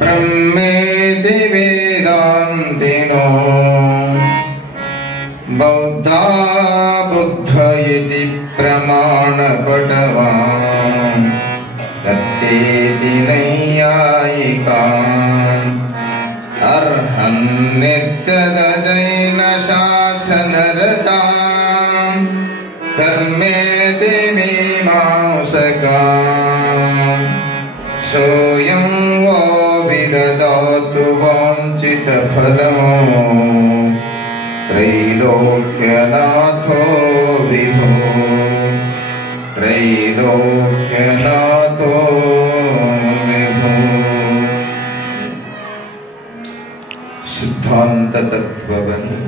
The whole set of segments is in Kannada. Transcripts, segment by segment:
ब्रह्मेति वेदान्तिनो बौद्धा बुद्ध इति प्रमाणपटवान् तत्तेति नैयायिकान् अर्हन्नित्यदजैन शासनरतान् कर्मेति मीमांसकान् सोऽयं वो विददातु वाञ्छितफलम् त्रैलोक्यनाथो विभो त्रैलोक्यनाथो विभो। ಸಿದ್ಧಾಂತ ತತ್ವವನ್ನು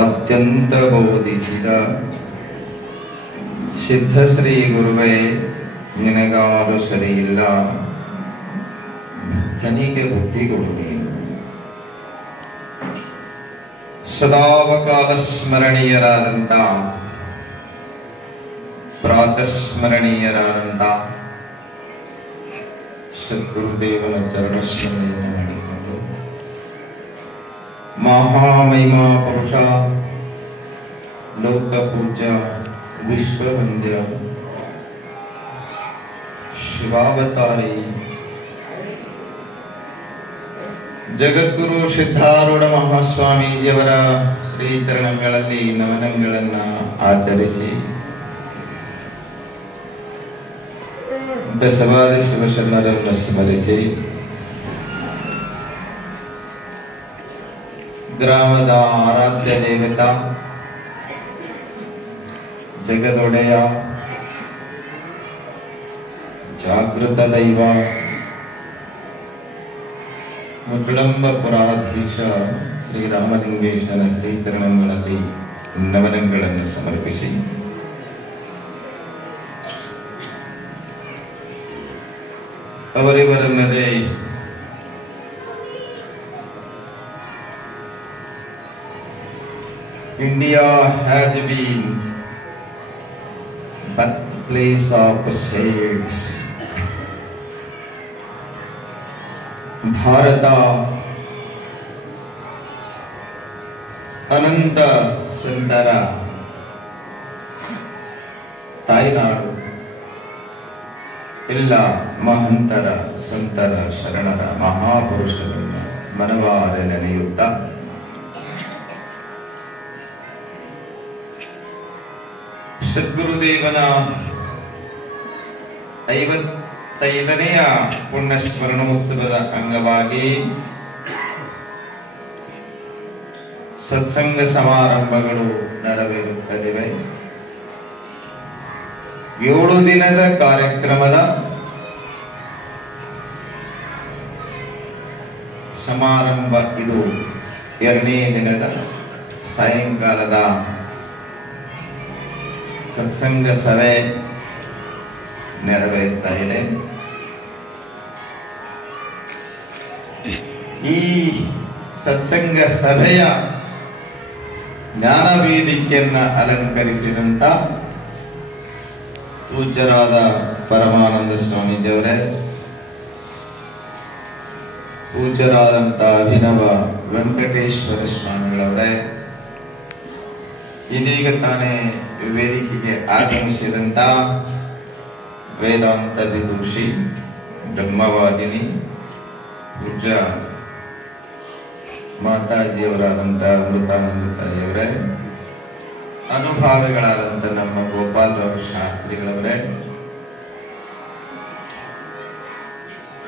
ಅತ್ಯಂತ ಬೋಧಿಸಿದ ಸಿದ್ಧಶ್ರೀ ಗುರುವೇ, ನಿನಗಾರು ಸರಿಯಿಲ್ಲ, ಭಕ್ತನಿಗೆ ಬುದ್ಧಿ ಕೊಡು ನೀನು. ಸದಾವಕಾಲ ಸ್ಮರಣೀಯರಾದಂತ ಪ್ರಾತಸ್ಮರಣೀಯರಾದಂತ ಸದ್ಗುರುದೇವನ ಚರಣಸ್ಮರಣೆಯನ್ನು ಮಾಡಿಕೊಂಡು ಮಹಾಮಹಿಮಾ ಪುರುಷ, ಲೋಕ ಪೂಜ್ಯ, ವಿಶ್ವವಂದ್ಯ, ಶಿವಾವತಾರಿ ಜಗದ್ಗುರು ಸಿದ್ಧಾರೂಢ ಮಹಾಸ್ವಾಮೀಜಿಯವರ ಶ್ರೀಚರಣಗಳಲ್ಲಿ ನಮನಗಳನ್ನ ಆಚರಿಸಿ ಬಸವಾದಿ ಶಿವಶರಣರನ್ನು ಸ್ಮರಿಸಿ ಗ್ರಾಮದ ಆರಾಧ್ಯ ದೇವತಾ ಜಗದೊಡೆಯ ಜಾಗೃತ ದೈವ ಮುಕುಳಂಬಪುರಾಧೀಶ ಶ್ರೀರಾಮಲಿಂಗೇಶ್ವರ ಶ್ರೀಚರಣಗಳಲ್ಲಿ ನಮನಗಳನ್ನು ಸಮರ್ಪಿಸಿ ಅವರಿವರನ್ನದೇ India has been birthplace of saints. Bharat ಅನಂತ ಸಂತರ ತಾಯ್ನಾಡು. ಎಲ್ಲ ಮಹಂತರ ಸಂತರ ಶರಣರ ಮಹಾಪುರುಷರನ್ನು ಮನವಾರೆ ನೆನೆಯುತ್ತಾ ಸದ್ಗುರುದೇವನ 55ನೆಯ ಪುಣ್ಯ ಸ್ಮರಣೋತ್ಸವದ ಅಂಗವಾಗಿ ಸತ್ಸಂಗ ಸಮಾರಂಭಗಳು ನೆರವೇರುತ್ತಲಿವೆ. 7 ದಿನದ ಕಾರ್ಯಕ್ರಮದ ಸಮಾರಂಭ ಇದು 2ನೇ ದಿನದ ಸಾಯಂಕಾಲದ ಸತ್ಸಂಗ ಸಭೆ ನೆರವೇರ್ತಾ ಇದೆ. ಈ ಸತ್ಸಂಗ ಸಭೆಯ ಜ್ಞಾನ ವೇದಿಕೆಯನ್ನ ಅಲಂಕರಿಸಿದಂತ ಪೂಜ್ಯರಾದ ಪರಮಾನಂದ ಸ್ವಾಮೀಜಿಯವರೇ, ಪೂಜ್ಯರಾದಂತ ಅಭಿನವ ವೆಂಕಟೇಶ್ವರ ಸ್ವಾಮಿಗಳವರೇ, ಇದೀಗ ತಾನೇ ವೇದಿಕೆಗೆ ಆಗಮಿಸಿದಂತ ವೇದಾಂತ ವಿದೂಷಿ, ಬ್ರಹ್ಮವಾದಿನಿ, ಪೂಜ್ಯ ಮಾತಾಜಿಯವರಾದಂತ ಅಮೃತಾನಂದ ತಾಯಿಯವರೇ, ಅನುಭಾವಿಗಳಾದಂತ ನಮ್ಮ ಗೋಪಾಲರಾವ್ ಶಾಸ್ತ್ರಿಗಳವರೇ,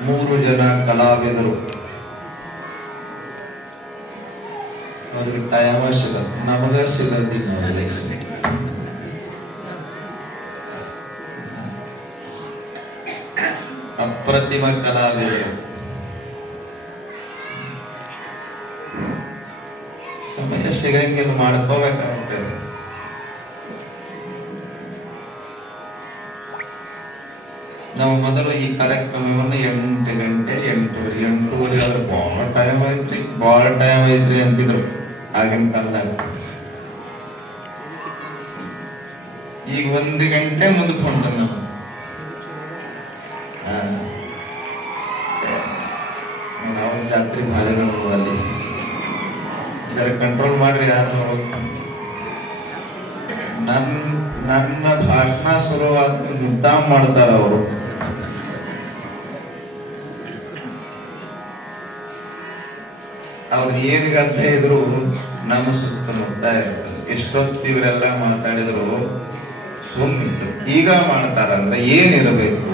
3 ಜನ ಕಲಾವಿದರು, ಅವ್ರಿಗೆ ಟೈಮ ಸಿಗ, ನಮಗ ಸಿಗದಿಲ್ಲ, ಅಪ್ರತಿಮ ಕಲಾವಿದರು. ಸಮಯ ಸಿಗಂಗಿಲ್ಲ, ಮಾಡ್ಕೋಬೇಕಾಗ್ತದೆ. ನಾವು ಮೊದಲು ಈ ಕಾರ್ಯಕ್ರಮವನ್ನು 8 ಗಂಟೆ 8:30 ಆದ್ರೆ ಬಹಳ ಟೈಮ್ ಐತ್ರಿ ಅಂತಿದ್ರು ಆಗಿನ ಕಾಲದಾಗ. ಈಗ 1 ಗಂಟೆ ಮುಂದಕ್ಕೆ ಹೊಂಟ ನಾವು. ಅವ್ರ ಜಾತ್ರೆ ಭಾರಿ ನೋಡುವುದಲ್ಲಿ ಇದರ ಕಂಟ್ರೋಲ್ ಮಾಡ್ರಿ. ಯಾರು ನನ್ನ ಭಾಷಣ ಶುರುವಾದ ಯುದ್ಧ ಮಾಡ್ತಾರ ಅವರು. ಅವ್ರು ಏನ್ ಅರ್ಥ ಇದ್ರು ನಮ್ಮ ಸುತ್ತಮುತ್ತ ಎಷ್ಟೊತ್ತು ಇವರೆಲ್ಲ ಮಾತಾಡಿದ್ರು ಸುಮ್ಮಿತ್ತು. ಈಗ ಮಾಡ್ತಾರಂದ್ರೆ ಏನಿರಬೇಕು?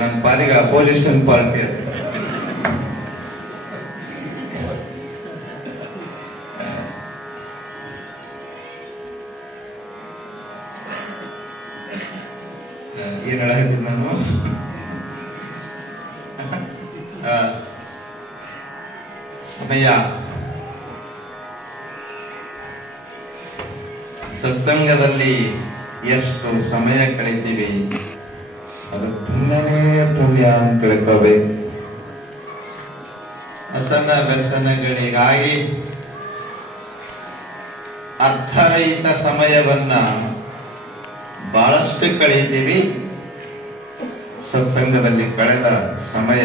ನನ್ನ ಪಾಲಿಗೆ ಅಪೋಸಿಷನ್ ಪಾರ್ಟಿ ಅದು. ಏನ್ ಹೇಳಾಯ್ತು ನಾನು? ಸಮಯ ಸತ್ಸಂಗದಲ್ಲಿ ಎಷ್ಟು ಸಮಯ ಕಳೀತೀವಿ ಅದು ಪುಣ್ಯನೇ ಪುಣ್ಯ ಅಂತ ತಿಳ್ಕೋಬೇಕು. ಅಸನ ವ್ಯಸನಗಳಿಗಾಗಿ ಅರ್ಥರಹಿತ ಸಮಯವನ್ನ ಬಹಳಷ್ಟು ಕಳೀತೀವಿ. ಸತ್ಸಂಗದಲ್ಲಿ ಕಳೆದ ಸಮಯ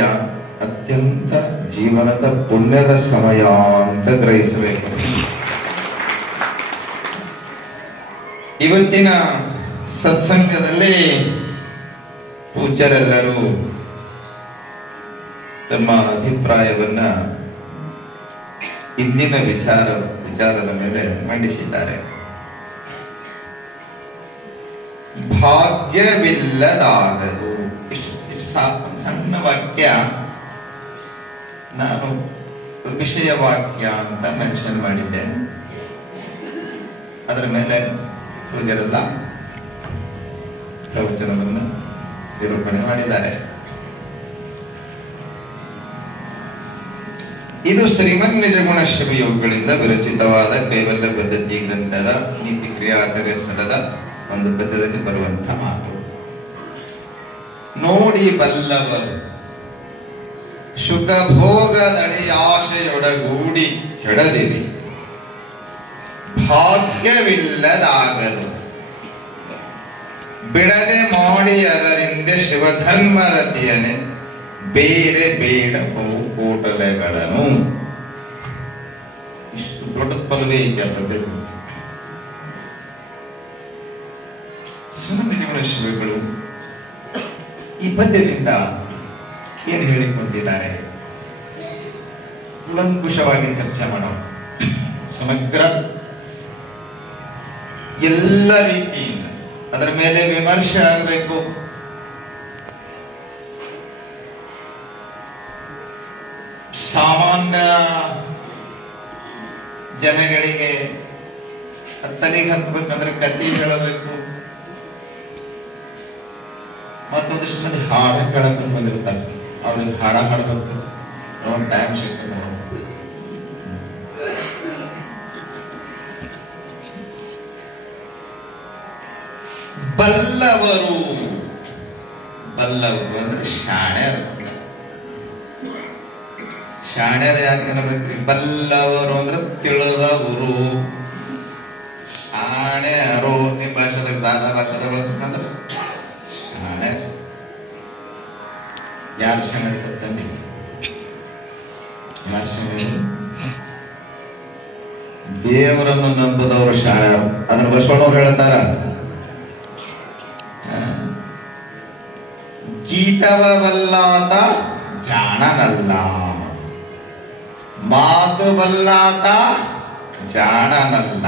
ಅತ್ಯಂತ ಜೀವನದ ಪುಣ್ಯದ ಸಮಯ ಅಂತ ಗ್ರಹಿಸಬೇಕು. ಇವತ್ತಿನ ಸತ್ಸಂಗದಲ್ಲಿ ಪೂಜ್ಯರೆಲ್ಲರೂ ತಮ್ಮ ಅಭಿಪ್ರಾಯವನ್ನ ಇಂದಿನ ವಿಚಾರದ ಮೇಲೆ ಮಂಡಿಸಿದ್ದಾರೆ. ಭಾಗ್ಯವಿಲ್ಲದಾಗದು. ಇಷ್ಟು ಸಣ್ಣ ವಾಕ್ಯ ನಾನು ವಿಷಯ ವಾಕ್ಯ ಅಂತ ಮೆನ್ಷನ್ ಮಾಡಿದ್ದೇನೆ. ಅದರ ಮೇಲೆ ಪೂಜ್ಯರೆಲ್ಲ ಪ್ರವಚನವನ್ನು ನಿರೂಪಣೆ ಮಾಡಿದ್ದಾರೆ. ಇದು ಶ್ರೀಮನ್ ನಿಜಗುಣ ಶಿವಯೋಗಗಳಿಂದ ವಿರಚಿತವಾದ ಕೈವಲ್ಯ ಪದ್ಧತಿ ಗ್ರಂಥದ ನೀತಿ ಕ್ರಿಯಾಚಾರ್ಯ ಸ್ಥಳದ ಒಂದು ಪದ್ಯದಲ್ಲಿ ಬರುವಂತಹ ಮಾತು. ನೋಡಿ ಬಲ್ಲವರು ಸುಖ ಭೋಗದಡಿ ಆಶೆಯೊಡಗೂಡಿ ಕೆಡದಿರಿ, ಭಾಗ್ಯವಿಲ್ಲದಾಗದು ಬಿಡದೆ ಮಾಡಿ ಅದರಿಂದ ಶಿವಧರ್ಮರತಿಯನೆ ಬೇರೆ ಬೇಡ ಕೋಟಲೆಗಳನ್ನು. ಇಷ್ಟು ದೊಡ್ಡ ಪದವಿ ಐತೆ ಪದ್ಧತಿ. ನಿಜಗುಣ ಶಿವಗಳು ಈ ಪದ್ಯದಿಂದ ಏನು ಹೇಳಿಕೊಂಡಿದ್ದಾರೆ ಕೂಲಂಕುಷವಾಗಿ ಚರ್ಚೆ ಮಾಡೋಣ. ಸಮಗ್ರ ಎಲ್ಲ ರೀತಿಯಿಂದ ಅದರ ಮೇಲೆ ವಿಮರ್ಶೆ ಆಗಬೇಕು. ಸಾಮಾನ್ಯ ಜನಗಳಿಗೆ ತಲೆಗೆ ಹತ್ಬೇಕಂದ್ರೆ ಕಥೆ ಹೇಳಬೇಕು. ಮತ್ತೊಂದಿಷ್ಟು ಮಂದಿ ಹಾಡ ಕೇಳಕ್ ಬಂದಿರ್ತಾರೆ, ಅವ್ರಿಗೆ ಹಾಡ ಹಾಡ್ಬೇಕು. ಒಂದು ಟೈಮ್ ಸಿಗ್ತದೆ. ಬಲ್ಲವರು ಅಂದ್ರೆ ಶಾಣ್ಯರು. ಶಾಣ್ಯರು ಯಾಕೆ ಅನ್ನಬೇಕ್ರಿ? ಬಲ್ಲವರು ಅಂದ್ರೆ ತಿಳಿದವರು. ಶಾಣ್ಯರು ನಿಮ್ಮ ಭಾಷೆದಾಗ ಸಾದಾ ಭಾಷೆದಾಗ ಬಳಸ್ಬೇಕಂದ್ರೆ ಶಾಣ್ಯ. ಯಾರು ಶಾಣ್ಯ ಗೊತ್ತಂడి? ಯಾರು ಶಾಣ್ಯ? ದೇವರನ್ನು ನಂಬದವರು ಶಾಣ್ಯರು. ಅದನ್ನ ಬಸವಣ್ಣವ್ರು ಹೇಳ್ತಾರ, ಗೀತವಲ್ಲಾತ ಜಾಣನಲ್ಲ, ಮಾತು ಬಲ್ಲಾತ ಜಾಣನಲ್ಲ,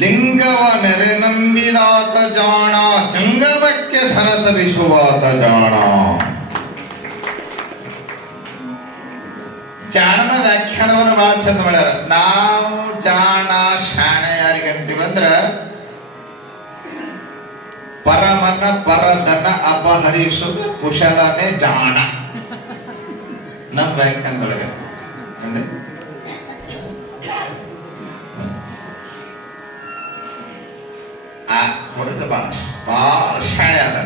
ಲಿಂಗವ ನೆರೆ ನಂಬಿದಾತ ಜಾಣ, ಜಂಗಮಕ್ಕೆ ಧನ ಸರಿಸುವಾತ ಜಾಣ. ಜಾಣನ ವ್ಯಾಖ್ಯಾನವನ್ನು ಬಹಳ ಚಂದ ಮಾಡ್ಯಾರ. ನಾವು ಜಾಣ ಶಾಣೆ ಯಾರಿಗಂತೀವಂದ್ರ ಪರಮನ ಪರದನ ಅಪಹರಿಸುವುದು ಕುಶಲನೇ ಜಾಣ. ನಮ್ಮ ವ್ಯಾಖ್ಯಾನದೊಳಗೆ ಅಂದ್ರೆ ಆ ಹುಡುಗ ಬಹಳ ಶಾಣೆ ಅದ,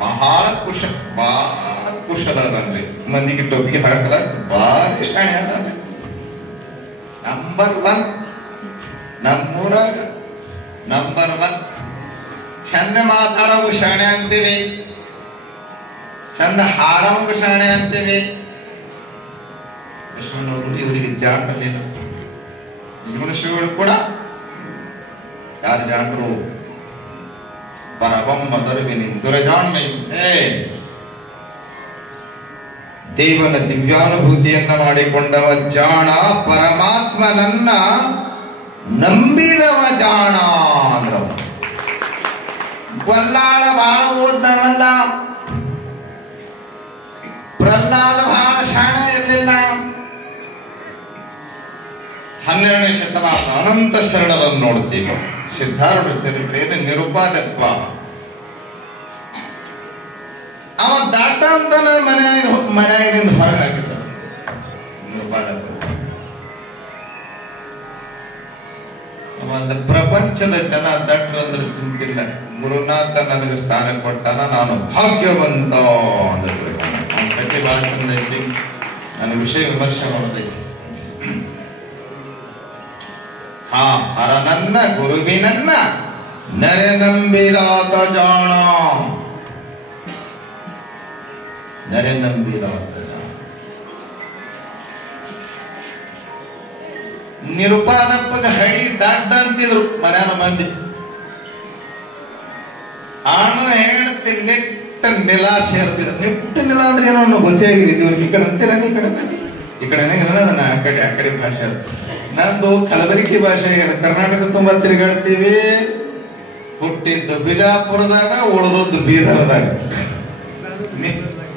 ಬಹಳ ಕುಶಲ ಅದನ್ರಿ. ಮಂದಿಗೆ ಟೊಪ್ಪಿಗೆ ಹಾಕಲ ಭಾರಿ ಶಾಣೆ ಅದ. ನಂಬರ್ 1 ನಮ್ಮೂರಾಗ ನಂಬರ್ 1 ಚಂದ ಮಾತಾಡೋವು ಶಾಣೆ ಅಂತೀವಿ, ಚಂದ ಹಾಡೋವು ಶಾಣೆ ಅಂತೀವಿ. ಲಕ್ಷ್ಮಣವರು ಇವರಿಗೆ ಜಾಟಲಿಲ್ಲ. ಶ್ರೀಗಳು ಕೂಡ ಯಾರು ಜಾಟರು? ಪರಬಮ್ಮ ದೊರವಿನಿ ದುರಜಾಣ್ಮೈ. ದೇವನ ದಿವ್ಯಾನುಭೂತಿಯನ್ನ ಮಾಡಿಕೊಂಡವ ಜಾಣ, ಪರಮಾತ್ಮನನ್ನ ನಂಬಿದವ ಜಾಣ ಅಂದ್ರವ. ಗೊಲ್ಲಾಳ ಬಾಳ ಓದ್ದವಲ್ಲ, ಪ್ರಹ್ಲಾದ ಬಹಳ ಶಾಣ ಇರಲಿಲ್ಲ. 12ನೇ ಶತಮಾನ ಅನಂತ ಶರಣರನ್ನು ನೋಡುತ್ತೀವಿ. ಸಿದ್ಧಾರೂಢ ಚರಿತ್ರೆಯಲ್ಲಿ ನಿರುಪಾದತ್ವ. ಅವ ದಾಟ ಅಂತ ಮನೆಯಾಗಿಂದ ಹೊರಗೆ ಹಾಕಿದ ನಿರುಪಾದತ್ವ. ಒಂದು ಪ್ರಪಂಚದ ಜನ ದಟ್ರು ಅಂದ್ರೆ ಚಿಂತಿಲ್ಲ. ಗುರುನಾಥ ನನಗೆ ಸ್ಥಾನ ಕೊಟ್ಟಾನ, ನಾನು ಭಾಗ್ಯವಂತ ಅಂದ್ರೆ ಕಟ್ಟಿ ಬಹಳ ಚಂದ ಐತಿ. ನನ್ನ ವಿಷಯ ವಿಮರ್ಶೆ ಮಾಡೋದೈತಿ. ಹರನನ್ನ ಗುರುವಿನನ್ನ ನರೆ ನಂಬಿದಾತ ಜಾಣ, ನರೆ ನಂಬಿದಾತ ಜಾಣ. ನಿರುಪಾದಪ್ಪಗ ಹಡಿ ದಡ್ಡ ಅಂತಿದ್ರು ಮನ್ಯಾನ ಮಂದಿ. ಆಣ ಹೇಳ್ತಿ ನೆಟ್ಟ ನೆಲ ಸೇರ್ತಿದ್ರು. ನೆಟ್ಟ ನೆಲ ಅಂದ್ರೆ ಏನೋ ಗೊತ್ತೇ ಆಗಿದೆ ಇವ್ರಿಗೆ. ಈ ಕಡೆ ಅಂತೀರ, ಈ ಕಡೆನೇ ಅದನ್ನ ಆ ಕಡೆ ಭಾಷೆ. ನಂದು ಕಲಬರಿಕಿ ಭಾಷೆ. ಕರ್ನಾಟಕ ತುಂಬಾ ತಿರುಗಾಡ್ತೀವಿ. ಹುಟ್ಟಿದ್ದು ಬಿಜಾಪುರದಾಗ, ಉಳಿದದ್ದು ಬೀದರ್ದಾಗ,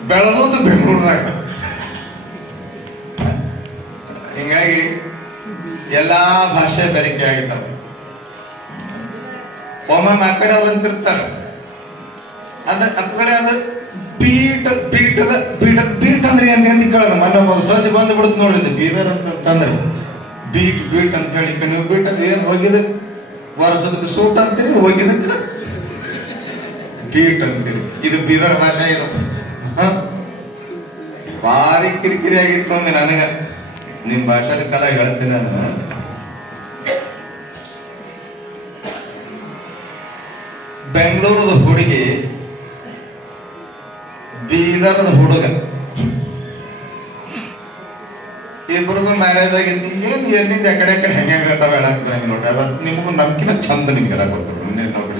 ಬೆಳೆದದ್ದು ಬೆಂಗಳೂರದಾಗ. ಹಿಂಗಾಗಿ ಎಲ್ಲಾ ಭಾಷೆ ಬೆರಿಕೆ ಆಗಿರ್ತಾವ. ಒಮ್ಮನ್ ಆ ಕಡೆ ಅವ್ರು ಅಂತಿರ್ತಾರ, ಆ ಕಡೆ ಅದು ಬೀಟ್ ಅಂದ್ರೆ ಏನ್ ಅಂತ ಕೇಳೋದು. ಮನ್ನೊಬ್ಬ ಸಜ್ಜ ಬಂದು ಬಿಡುತ್ತೆ ನೋಡಿದ್ದು ಬೀದರ್ ಅಂತಂದ್ರೆ ಬೀಟ್ ಅಂತ ಹೇಳಿ. ನೀವು ಬೀಟ್ ಅಂದ್ರೆ ಏನ್ ಹೋಗಿದಕ್ ವರ್ಷದಕ್ಕೆ ಸೂಟ್ ಅಂತೀರಿ, ಹೋಗಿದಕ್ಕೆ ಬೀಟ್ ಅಂತೀರಿ. ಇದು ಬೀದರ್ ಭಾಷೆ. ಇದು ಭಾರಿ ಕಿರಿಕಿರಿ ಆಗಿತ್ತು ಅಂದ್ರೆ ನನಗ. ನಿಮ್ ಭಾಷೆದ ಕಲ ಹೇಳ್ತೀನಿ ನಾನು. ಬೆಂಗಳೂರದ ಹುಡುಗಿ, ಬೀದರ್ದ ಹುಡುಗ, ಇಬ್ಬರದು ಮ್ಯಾರೇಜ್ ಆಗಿತ್ತು. ಏನ್ ಎಲ್ಲಿಂದ ಎಕಡೆ ಹೆಂಗೆ ಹೇಳಕ್ ಬರಂಗ ನೋಡ್ರಿ. ಅವತ್ತು ನಿಮಗೂ ನಮ್ಕಿನ ಚಂದ ನಿಮ್ಗೆಲ್ಲ ಗೊತ್ತದ. ನೋಡ್ರಿ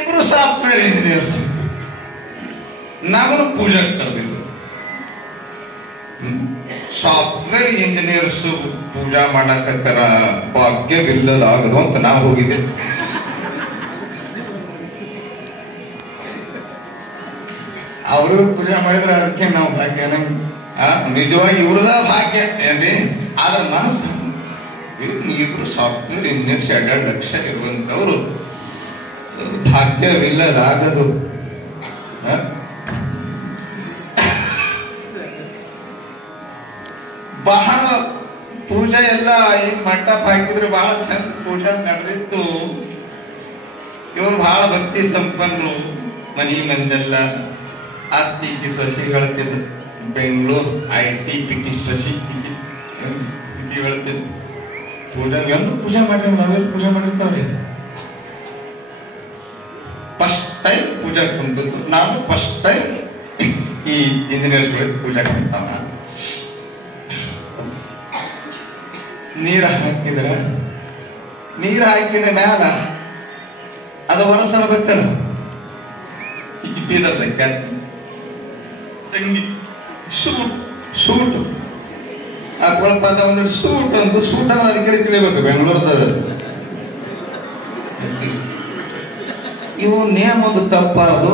ಇಬ್ರು ಸಾಫ್ಟ್ವೇರ್ ಇಂಜಿನಿಯರ್ಸ್. ನಾವು ಪೂಜಾ ತರಬೇಕು. ಸಾಫ್ಟ್ವೇರ್ ಇಂಜಿನಿಯರ್ಸ್ ಪೂಜಾ ಮಾಡಕತ್ತರ ಭಾಗ್ಯವಿಲ್ಲದಾಗದು ಅಂತ ನಾವು ಹೋಗಿದ್ದೆ. ಅವರು ಪೂಜೆ ಮಾಡಿದ್ರೆ ಅದಕ್ಕೆ ನಾವು ಭಾಗ್ಯ. ನಿಜವಾಗಿ ಇವ್ರದ ಭಾಗ್ಯ ಏನ್ರಿ. ಆದ್ರೆ ಮನಸ್ಸು ಇಬ್ರು ಸಾಫ್ಟ್ವೇರ್ ಇಂಜಿನಿಯರ್ಸ್ 2 ಲಕ್ಷ ಇರುವಂತವ್ರು ಭಾಗ್ಯವಿಲ್ಲದಾಗದು. ಬಹಳ ಪೂಜೆ ಎಲ್ಲ ಈ ಮಂಟಪ ಹಾಕಿದ್ರೆ ಬಹಳ ಚಂದ ಪೂಜಾ ನಡೆದಿತ್ತು. ಇವ್ರು ಬಹಳ ಭಕ್ತಿ ಸಂಪನ್ನರು. ಮನಿ ಮಂದೆಲ್ಲ ಅತ್ತಿ ಸಸಿ ಹೇಳ್ತಿದ್ರು. ಬೆಂಗಳೂರು IT ಪಿಟಿ ಸಸಿ ಹೇಳ್ತಿದ್ರು. ಪೂಜಾ ಎಂದು ಪೂಜೆ ಮಾಡಿ ನಾವೆಲ್ಲ ಪೂಜೆ ಮಾಡಿರ್ತಾವ್ರಿ. ಫಸ್ಟ್ ಟೈಮ್ ಪೂಜಾ ಕುಂತದ್ದು ನಾನು. ಫಸ್ಟ್ ಟೈಮ್ ಈ ಇಂಜಿನಿಯರ್ಸ್ ಪೂಜಾ ಕುಂತಾವ. ನೀರು ಹಾಕಿದ್ರ, ನೀರು ಹಾಕಿದ ಮ್ಯಾಲ ಅದು ಹೊರಸರಬೇಕಲ್ಲ. ಬೀದರ್ದ ತಂಗಿ ಸೂಟ್ ಹಾಕೊಳಪ್ಪ ಅಂತ ಒಂದು ಸೂಟ್ ಅಂತ. ಸೂಟ್ ಅಂದ್ರೆ ಅದಕ್ಕೆ ತಿಳಿಬೇಕು. ಬೆಂಗಳೂರದ ಇವು ನೇಮದು ತಪ್ಪಾದು.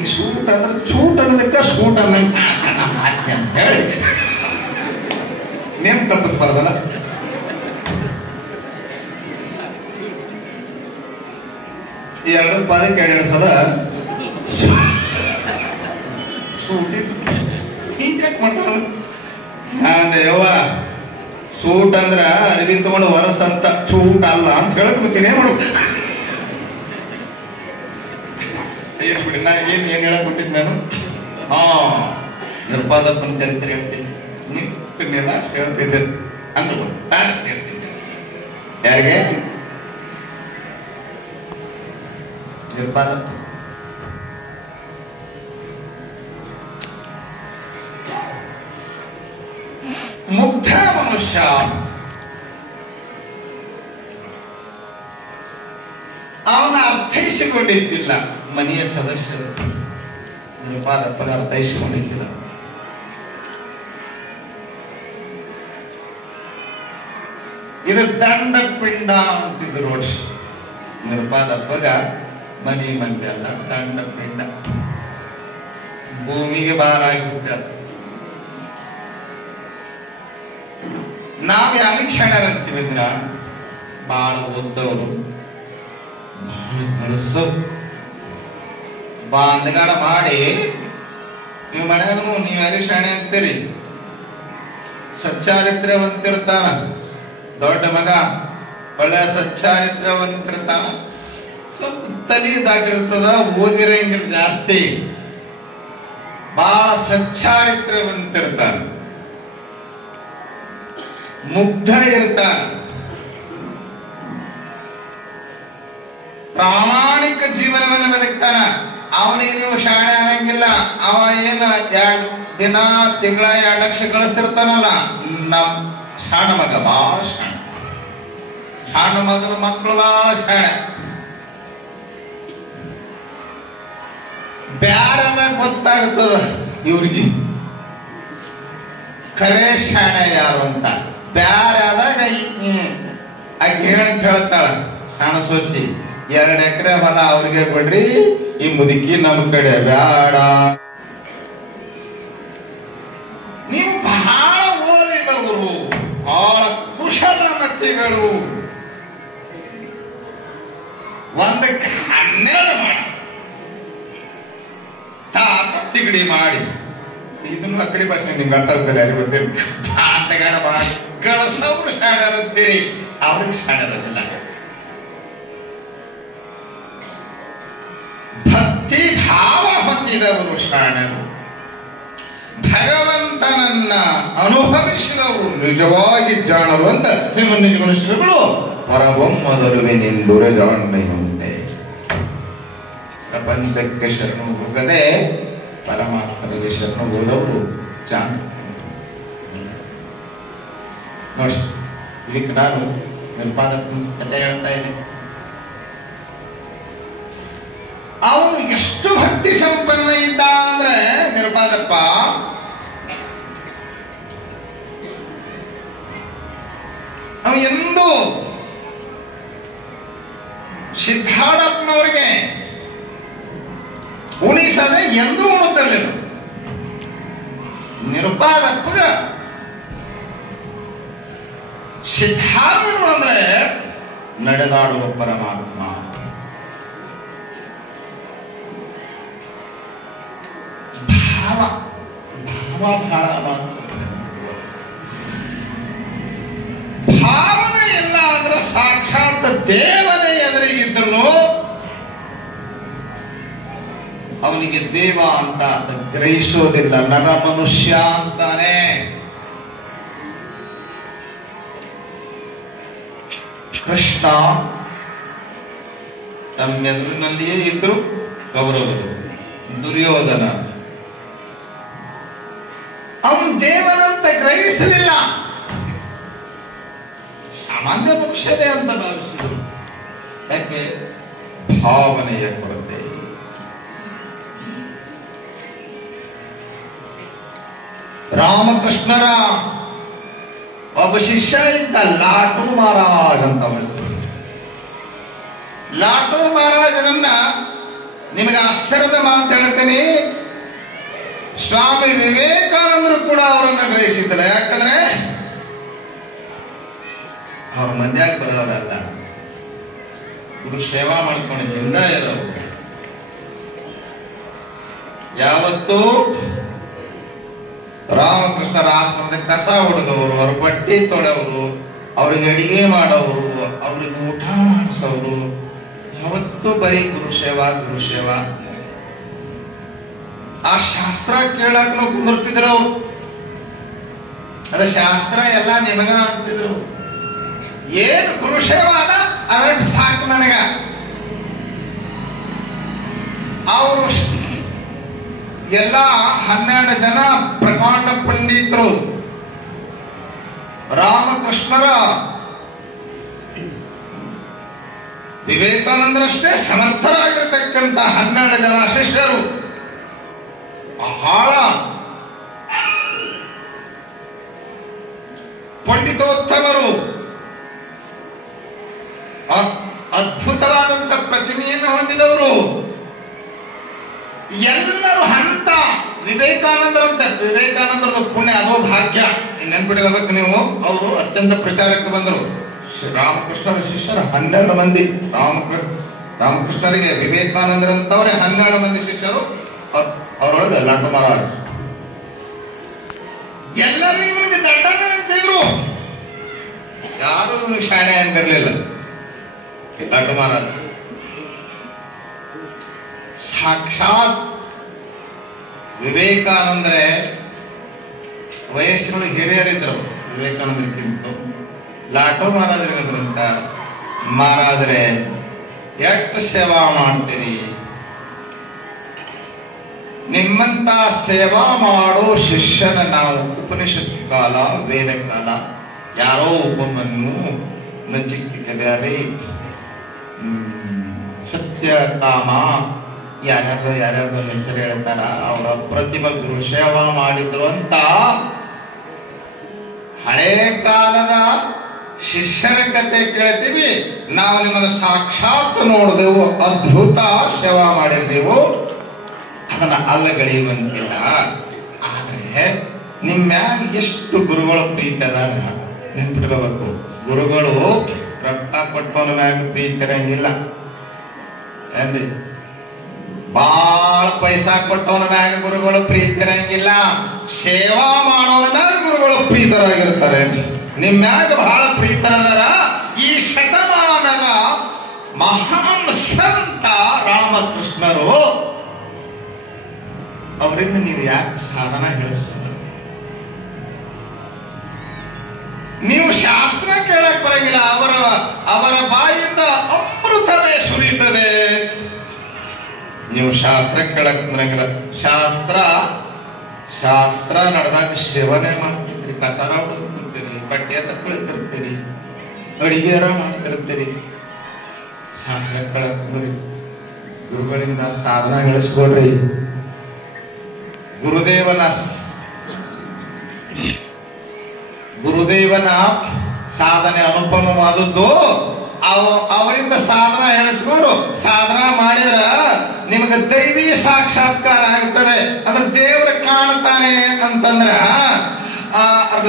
ಈ ಸೂಟ್ ಅಂದ್ರೆ ಸೂಟ್ ಅನ್ನೋದಕ್ಕ ಸೂಟ್ ಅನ್ನ ಹೇಳಿ ನೇಮ್ ತಪ್ಪಿಸ್ಬಾರ್ದಲ್ಲ. ಈ 2 ಪಾದಕ್ಕೆ 2 ಸಲ ಸೂಟ್ ಹಿಂಗ್ಯಾಕ್ ಮಾಡ್ತಾರ. ನಾನಂದೆ ಯವ್ವ ಸೂಟ್ ಅಂದ್ರ ಅರಿವಿ ತಗೊಂಡು ವರಸ ಅಂತ, ಸೂಟ್ ಅಲ್ಲ ಅಂತ ಹೇಳಕ್ ಏನ್ ಮಾಡ್ಬೇಕು. ಬಿಡಿ ನಾನು ಏನ್ ಹೇಳಕ್ ಬಿಟ್ಟಿದ್ ನಾನು. ನಿರ್ಪಾದಪ್ಪನ ಚರಿತ್ರೆ ಹೇಳ್ತೀನಿ. ನಿಟ್ಟಿನೆಲ್ಲ ಸೇರ್ತಿದ್ದೆ ಅಂದ್ರೆ ಹೇಳ್ತಿದ್ದೆ. ಯಾರಿಗೆ ನಿರ್ಪಾದಪ್ಪ. ಮುಗ್ಧ ಮನುಷ್ಯ ಅವನ ಅರ್ಥೈಸಿಕೊಂಡಿದ್ದಿಲ್ಲ. ಮನೆಯ ಸದಸ್ಯರು ನಿರ್ಪಾದಪ್ಪನ ಅರ್ಥೈಸಿಕೊಂಡಿದ್ದಿಲ್ಲ. ಇದು ದಂಡ ಪಿಂಡ ಅಂತಿದ್ರು. ನಿರ್ಪಾದಪ್ಪಗ ಮನಿ ಮಂದಿ ಅಲ್ಲ, ದಂಡ ಪಿಂಡ, ಭೂಮಿಗೆ ಭಾರ ಆಗಿಬಿಟ್ಟ. ನಾವ್ ಯಾವ ಕ್ಷಣರಂತೀವಿ ಅಂದ್ರ ಬಹಳ ಓದ್ದವರು, ಬಹಳ ನಡೆಸೋರು, ಬಾಂಧಗಾಡ ಮಾಡಿ ನೀವು ಮನೆಯಾಗೂ ನೀವ್ ಯಾಕೆ ಶಾಣೆ ಅಂತೀರಿ. ಸಚ್ಚಾರಿತ್ರ್ಯವಂತಿರ್ತಾನ ದೊಡ್ಡ ಮಗ, ಒಳ್ಳೆ ಸಚ್ಚಾರಿತ್ರ್ಯವಂತಿರ್ತಾನ. ಸ್ವಲ್ಪ ತಲೆ ದಾಟಿರ್ತದ, ಓದಿರಂಗಿಲ್ಲ ಜಾಸ್ತಿ, ಬಹಳ ಸಚ್ಚಾರಿತ್ರ್ಯವಂತಿರ್ತಾನ, ಮುಗ್ಧ ಇರ್ತಾನ, ಪ್ರಾಮಾಣಿಕ ಜೀವನವನ್ನು ಬದುಕ್ತಾನ. ಅವನಿಗೆ ನೀವು ಶಾಣೆ ಅನ್ನಂಗಿಲ್ಲ. ಅವ ಏನು 2 ದಿನ ತಿಂಗಳ 2 ಲಕ್ಷ ಗಳಿಸ್ತಿರ್ತಾನಲ್ಲ, ನಮ್ ಶಾಣ ಮಗ ಬಹಳ ಶಾಣ, ಶಾಣ ಮಗನ ಮಕ್ಕಳು ಬಹಳ ಶಾಣೆ. ಬ್ಯಾರದ ಗೊತ್ತಾಗ್ತದ ಇವ್ರಿಗೆ ಖರೆ ಶಾಣೆ ಯಾರು ಅಂತ. ಬ್ಯಾರಾದಾಗ ಆಕೆ ಹೇಳ್ತಾಳ, ಶಾಣ ಸೋಸಿ 2 ಎಕರೆ ಹೊಲ ಅವ್ರಿಗೆ ಕೊಡ್ರಿ, ಈ ಮುದುಕಿ ನಮ್ಮ ಕಡೆ ಬ್ಯಾಡ. ನೀವು ಬಹಳ ಓದಿದವರು, ಬಹಳ ಕುಶಲಮತಿಗಳು, 1ಕ್ಕೆ 12 ಮಾಡಿ ತಾತ ತಿಗಡಿ ಮಾಡಿ, ಇದನ್ನು ಅಕ್ಕಡಿ ಭಾಷೆ ನಿಮ್ಗೆ ಅರ್ಥ ಆಗ್ತಾರೆ, ಯಾರಿಗೆ ಗೊತ್ತಿಲ್ಲ. ಆಟಗಾಡ ಮಾಡಿ ಗಳಸವ್ರು ಶಾಣರಂತೀರಿ, ಅವ್ರಿಗೆ ಶಾಣರದಿಲ್ಲ. ಭಕ್ತಿ ಭಾವ ಹೊಂದಿದವರು ಶಾಣರು, ಭಗವಂತನನ್ನ ಅನುಭವಿಸಿದವರು ನಿಜವಾಗಿ ಜಾಣರು ಅಂತ ಶ್ರೀಮಂತ ಗುಣಶ್ರೀಗಳು ಹೊರಬೊಮ್ಮದರುವೆನೆಂದುರೆ ಜಾಣ್ಮೆಯುಂಟೆ. ಪ್ರಪಂಚಕ್ಕೆ ಶರಣು ಹೋಗದೆ ಪರಮಾತ್ಮನಿಗೆ ಶರಣು ಹೋದವರು ಜಾಣ. ನೋಡಿ, ಇದಕ್ಕೆ ನಾನು ನಿರ್ಪಾದಕ ಕಥೆ ಹೇಳ್ತಾ ಇದ್ದೀನಿ. ಅವನು ಎಷ್ಟು ಭಕ್ತಿ ಸಂಪನ್ನ ಇದ್ದ ಅಂದ್ರೆ ನಿರ್ಪಾದಪ್ಪ, ಅವನು ಎಂದೂ ಸಿದ್ಧಾಡಪ್ಪನವರಿಗೆ ಉಣಿಸದೆ ಎಂದೂ ಉಣುತ್ತಲಿಲ್ಲ. ನಿರ್ಪಾದಪ್ಪಗ ಸಿದ್ಧಾರೂಢರು ಅಂದ್ರೆ ನಡೆದಾಡುವ ಪರಮಾತ್ಮ. ಭಾವ ಭಾವನೆ ಇಲ್ಲ ಅಂದ್ರೆ ಸಾಕ್ಷಾತ್ ದೇವನೇ ಎದುರಿಗಿದ್ರು ಅವನಿಗೆ ದೇವ ಅಂತ ಗ್ರಹಿಸೋದಿಲ್ಲ, ನರ ಮನುಷ್ಯ ಅಂತಾನೆ. ಕೃಷ್ಣ ತಮ್ಮೆದುರಿನಲ್ಲಿಯೇ ಇದ್ರು ಕೌರವರು, ದುರ್ಯೋಧನ ಅವನು ದೇವನಂತ ಗ್ರಹಿಸಲಿಲ್ಲ, ಸಾಮಾನ್ಯ ಮನುಷ್ಯನೇ ಅಂತ ಭಾವಿಸಿದರು. ಯಾಕೆ? ಭಾವನೆಯ ಕೊರತೆ. ರಾಮಕೃಷ್ಣರ ಒಬ್ಬ ಶಿಷ್ಯ ಇದ್ದ, ಲಾಟು ಮಹಾರಾಜ್ ಅಂತ. ಲಾಟು ಮಹಾರಾಜನನ್ನ ನಿಮಗೆ ಆಶ್ಚರ್ಯದ ಮಾತು ಹೇಳ್ತೇನೆ, ಸ್ವಾಮಿ ವಿವೇಕಾನಂದರು ಕೂಡ ಅವರನ್ನ ಗ್ರಹಿಸಿದ್ದಾರೆ. ಯಾಕಂದ್ರೆ ಅವ್ರ ಮದ್ಯಾಗ ಬರೋರಲ್ಲ, ಇವರು ಸೇವಾ ಮಾಡ್ಕೊಂಡಿದ್ದಿಂದ ಇರೋರು. ಯಾವತ್ತೂ ರಾಮಕೃಷ್ಣರ ಆಶ್ರಮದ ಕಸ ಹೊಡೆದವರು, ಅವ್ರ ಬಟ್ಟೆ ತೊಳೆಯವರು, ಅವ್ರಿಗೆ ಅಡಿಗೆ ಮಾಡೋರು, ಅವ್ರಿಗೆ ಊಟ ಮಾಡಿಸೋರು, ಯಾವತ್ತೂ ಬರೀ ಗುರುಸೇವಾ ಗುರುಸೇವಾ. ಆ ಶಾಸ್ತ್ರ ಕೇಳಕ್ ಕುಂದಿರ್ತಿದ್ರು ಅವ್ರು. ಅದ ಶಾಸ್ತ್ರ ಎಲ್ಲ ನಿಮಗ ಅಂತಿದ್ರು. ಏನು ಗುರುಸೇವಾದ ಅರಟ್ ಸಾಕು ನನಗ. ಅವರು ಎಲ್ಲ 12 ಜನ ಪ್ರಕಾಂಡ ಪಂಡಿತರು ರಾಮಕೃಷ್ಣರ ವಿವೇಕಾನಂದರಷ್ಟೇ ಸಮರ್ಥರಾಗಿರ್ತಕ್ಕಂಥ 12 ಜನ ಶಿಷ್ಯರು ಬಹಳ ಪಂಡಿತೋತ್ತಮರು, ಅದ್ಭುತವಾದಂಥ ಪ್ರತಿಮೆಯನ್ನು ಹೊಂದಿದವರು ಎಲ್ಲರೂ ಹಂತ ವಿವೇಕಾನಂದರಂತೆ. ವಿವೇಕಾನಂದರದ ಪುಣ್ಯ ಅದೋ ಭಾಗ್ಯ, ನೆನ್ಪಿಡಬೇಕು ನೀವು. ಅವರು ಅತ್ಯಂತ ಪ್ರಚಾರಕ್ಕೆ ಬಂದರು. ರಾಮಕೃಷ್ಣರ ಶಿಷ್ಯರು 12 ಮಂದಿ. ರಾಮಕೃಷ್ಣರಿಗೆ ವಿವೇಕಾನಂದರಂತವರೇ 12 ಮಂದಿ ಶಿಷ್ಯರು. ಅವರೊಳಗೆ ಲಡ್ಡು ಮಹಾರಾಜ್. ಎಲ್ಲರೂ ಇವನಿಗೆ ದಡ್ಡನ ಅಂತಿದ್ರು, ಯಾರು ಇವನಿಗೆ ಶಾಣೆ ಅಂತಿರ್ಲಿಲ್ಲ. ಲಡ್ಡು ಮಹಾರಾಜ್ ಸಾಕ್ಷಾತ್ ವಿವೇಕಾನಂದರೆ ವಯಸ್ಸಿನೊಳಗೆ ಹಿರಿಯರಿದ್ದರು. ವಿವೇಕಾನಂದರಿಗಿಂತ ಲಾಟೋ ಮಹಾರಾಜರಿಗಂತ, ಮಹಾರಾಜರೇ ಎಷ್ಟು ಸೇವಾ ಮಾಡ್ತೀರಿ, ನಿಮ್ಮಂತ ಸೇವಾ ಮಾಡೋ ಶಿಷ್ಯನ ನಾವು ಉಪನಿಷತ್ ಕಾಲ ವೇದ ಕಾಲ ಯಾರೋ ಒಬ್ಬಮ್ಮನ್ನು ನಚಿಕ್ಕಿದ್ದಾರೆ. ಸತ್ಯಕಾಮ ಯಾರ್ಯಾರ್ದು ಹೆಸರು ಹೇಳ್ತಾರ, ಅವರ ಪ್ರತಿಭಾ ಗುರು ಸೇವಾ ಮಾಡಿದ್ರು ಅಂತ ಹಳೇ ಕಾಲದ ಶಿಷ್ಯರ ಕತೆ ಕೇಳ್ತೀವಿ. ನಾವು ನಿಮ್ಮನ್ನು ಸಾಕ್ಷಾತ್ ನೋಡಿದೆವು, ಅದ್ಭುತ ಸೇವಾ ಮಾಡಿದ್ದೆವು, ಅದನ್ನ ಅಲ್ಲಗಳೆಯುವಂತಿಲ್ಲ. ಆದ್ರೆ ನಿಮ್ಮ್ಯಾಗ ಎಷ್ಟು ಗುರುಗಳು ಪ್ರೀತಿ ಅದಾರ ನೆನ್ಪಿಟ್ಕೋಬೇಕು. ಗುರುಗಳು ರಕ್ತ ಕೊಟ್ಟವನ ಮ್ಯಾಗ ಪ್ರೀತಿ ಇರಂಗಿಲ್ಲ ಏನ್ರಿ, ಬಾಳ ಪೈಸಾ ಕೊಟ್ಟವನ ಮ್ಯಾಗ ಗುರುಗಳು ಪ್ರೀತಿ ಇರಂಗಿಲ್ಲ. ಸೇವಾ ಮಾಡೋನ ಮ್ಯಾಗ ಗುರುಗಳು ಪ್ರೀತರಾಗಿರ್ತಾರೆ. ನಿಮ್ಮ್ಯಾಗ ಬಹಳ ಪ್ರೀತರದಾರ. ಈ ಶತಮಾನದ ಮಹಾನ್ ಸಂತ ರಾಮಕೃಷ್ಣರು, ಅವರಿಂದ ನೀವು ಯಾಕೆ ಸಾಧನ ಹೇಳಿಸ್ತಾರೆ? ನೀವು ಶಾಸ್ತ್ರ ಕೇಳಕ್ ಬರಂಗಿಲ್ಲ. ಅವರ ಬಾಯಿಂದ ಅಮೃತವೇ ಸುರಿಯುತ್ತದೆ. ನೀವು ಶಾಸ್ತ್ರ ಕೇಳಕ್ ಬರಂಗಿಲ್ಲ. ಶಾಸ್ತ್ರ ನಡೆದಾಗ ಸೇವನೆ ಮಾಡ್ತಿರ್ತೀರಿ, ಕಸಾರ ಹೊಡ್ತಿರ್ತೀರಿ, ಬಟ್ಟೆ ತಗೊಳ್ತಿರ್ತೀರಿ, ಅಡಿಗೆರ ಮಾಡ್ತಿರ್ತೀರಿ. ಶಾಸ್ತ್ರ ಕೇಳಕ್ ಬರೀ ಗುರುಗಳಿಂದ ಸಾಧನ ಹೇಳಿಸ್ಕೊಡ್ರಿ. ಗುರುದೇವನ ಸಾಧನೆ ಅನುಪಮವಾದದ್ದು. ಅವರಿಂದ ಸಾಧನ ಹೇಳಿಸ್ಕೊಂಡು ಸಾಧನ ಮಾಡಿದ್ರ ನಿಮಗೆ ದೈವಿ ಸಾಕ್ಷಾತ್ಕಾರ ಆಗ್ತದೆ. ಅಂದ್ರೆ ದೇವ್ರ ಕಾಣ್ತಾನೆ ಅಂತಂದ್ರ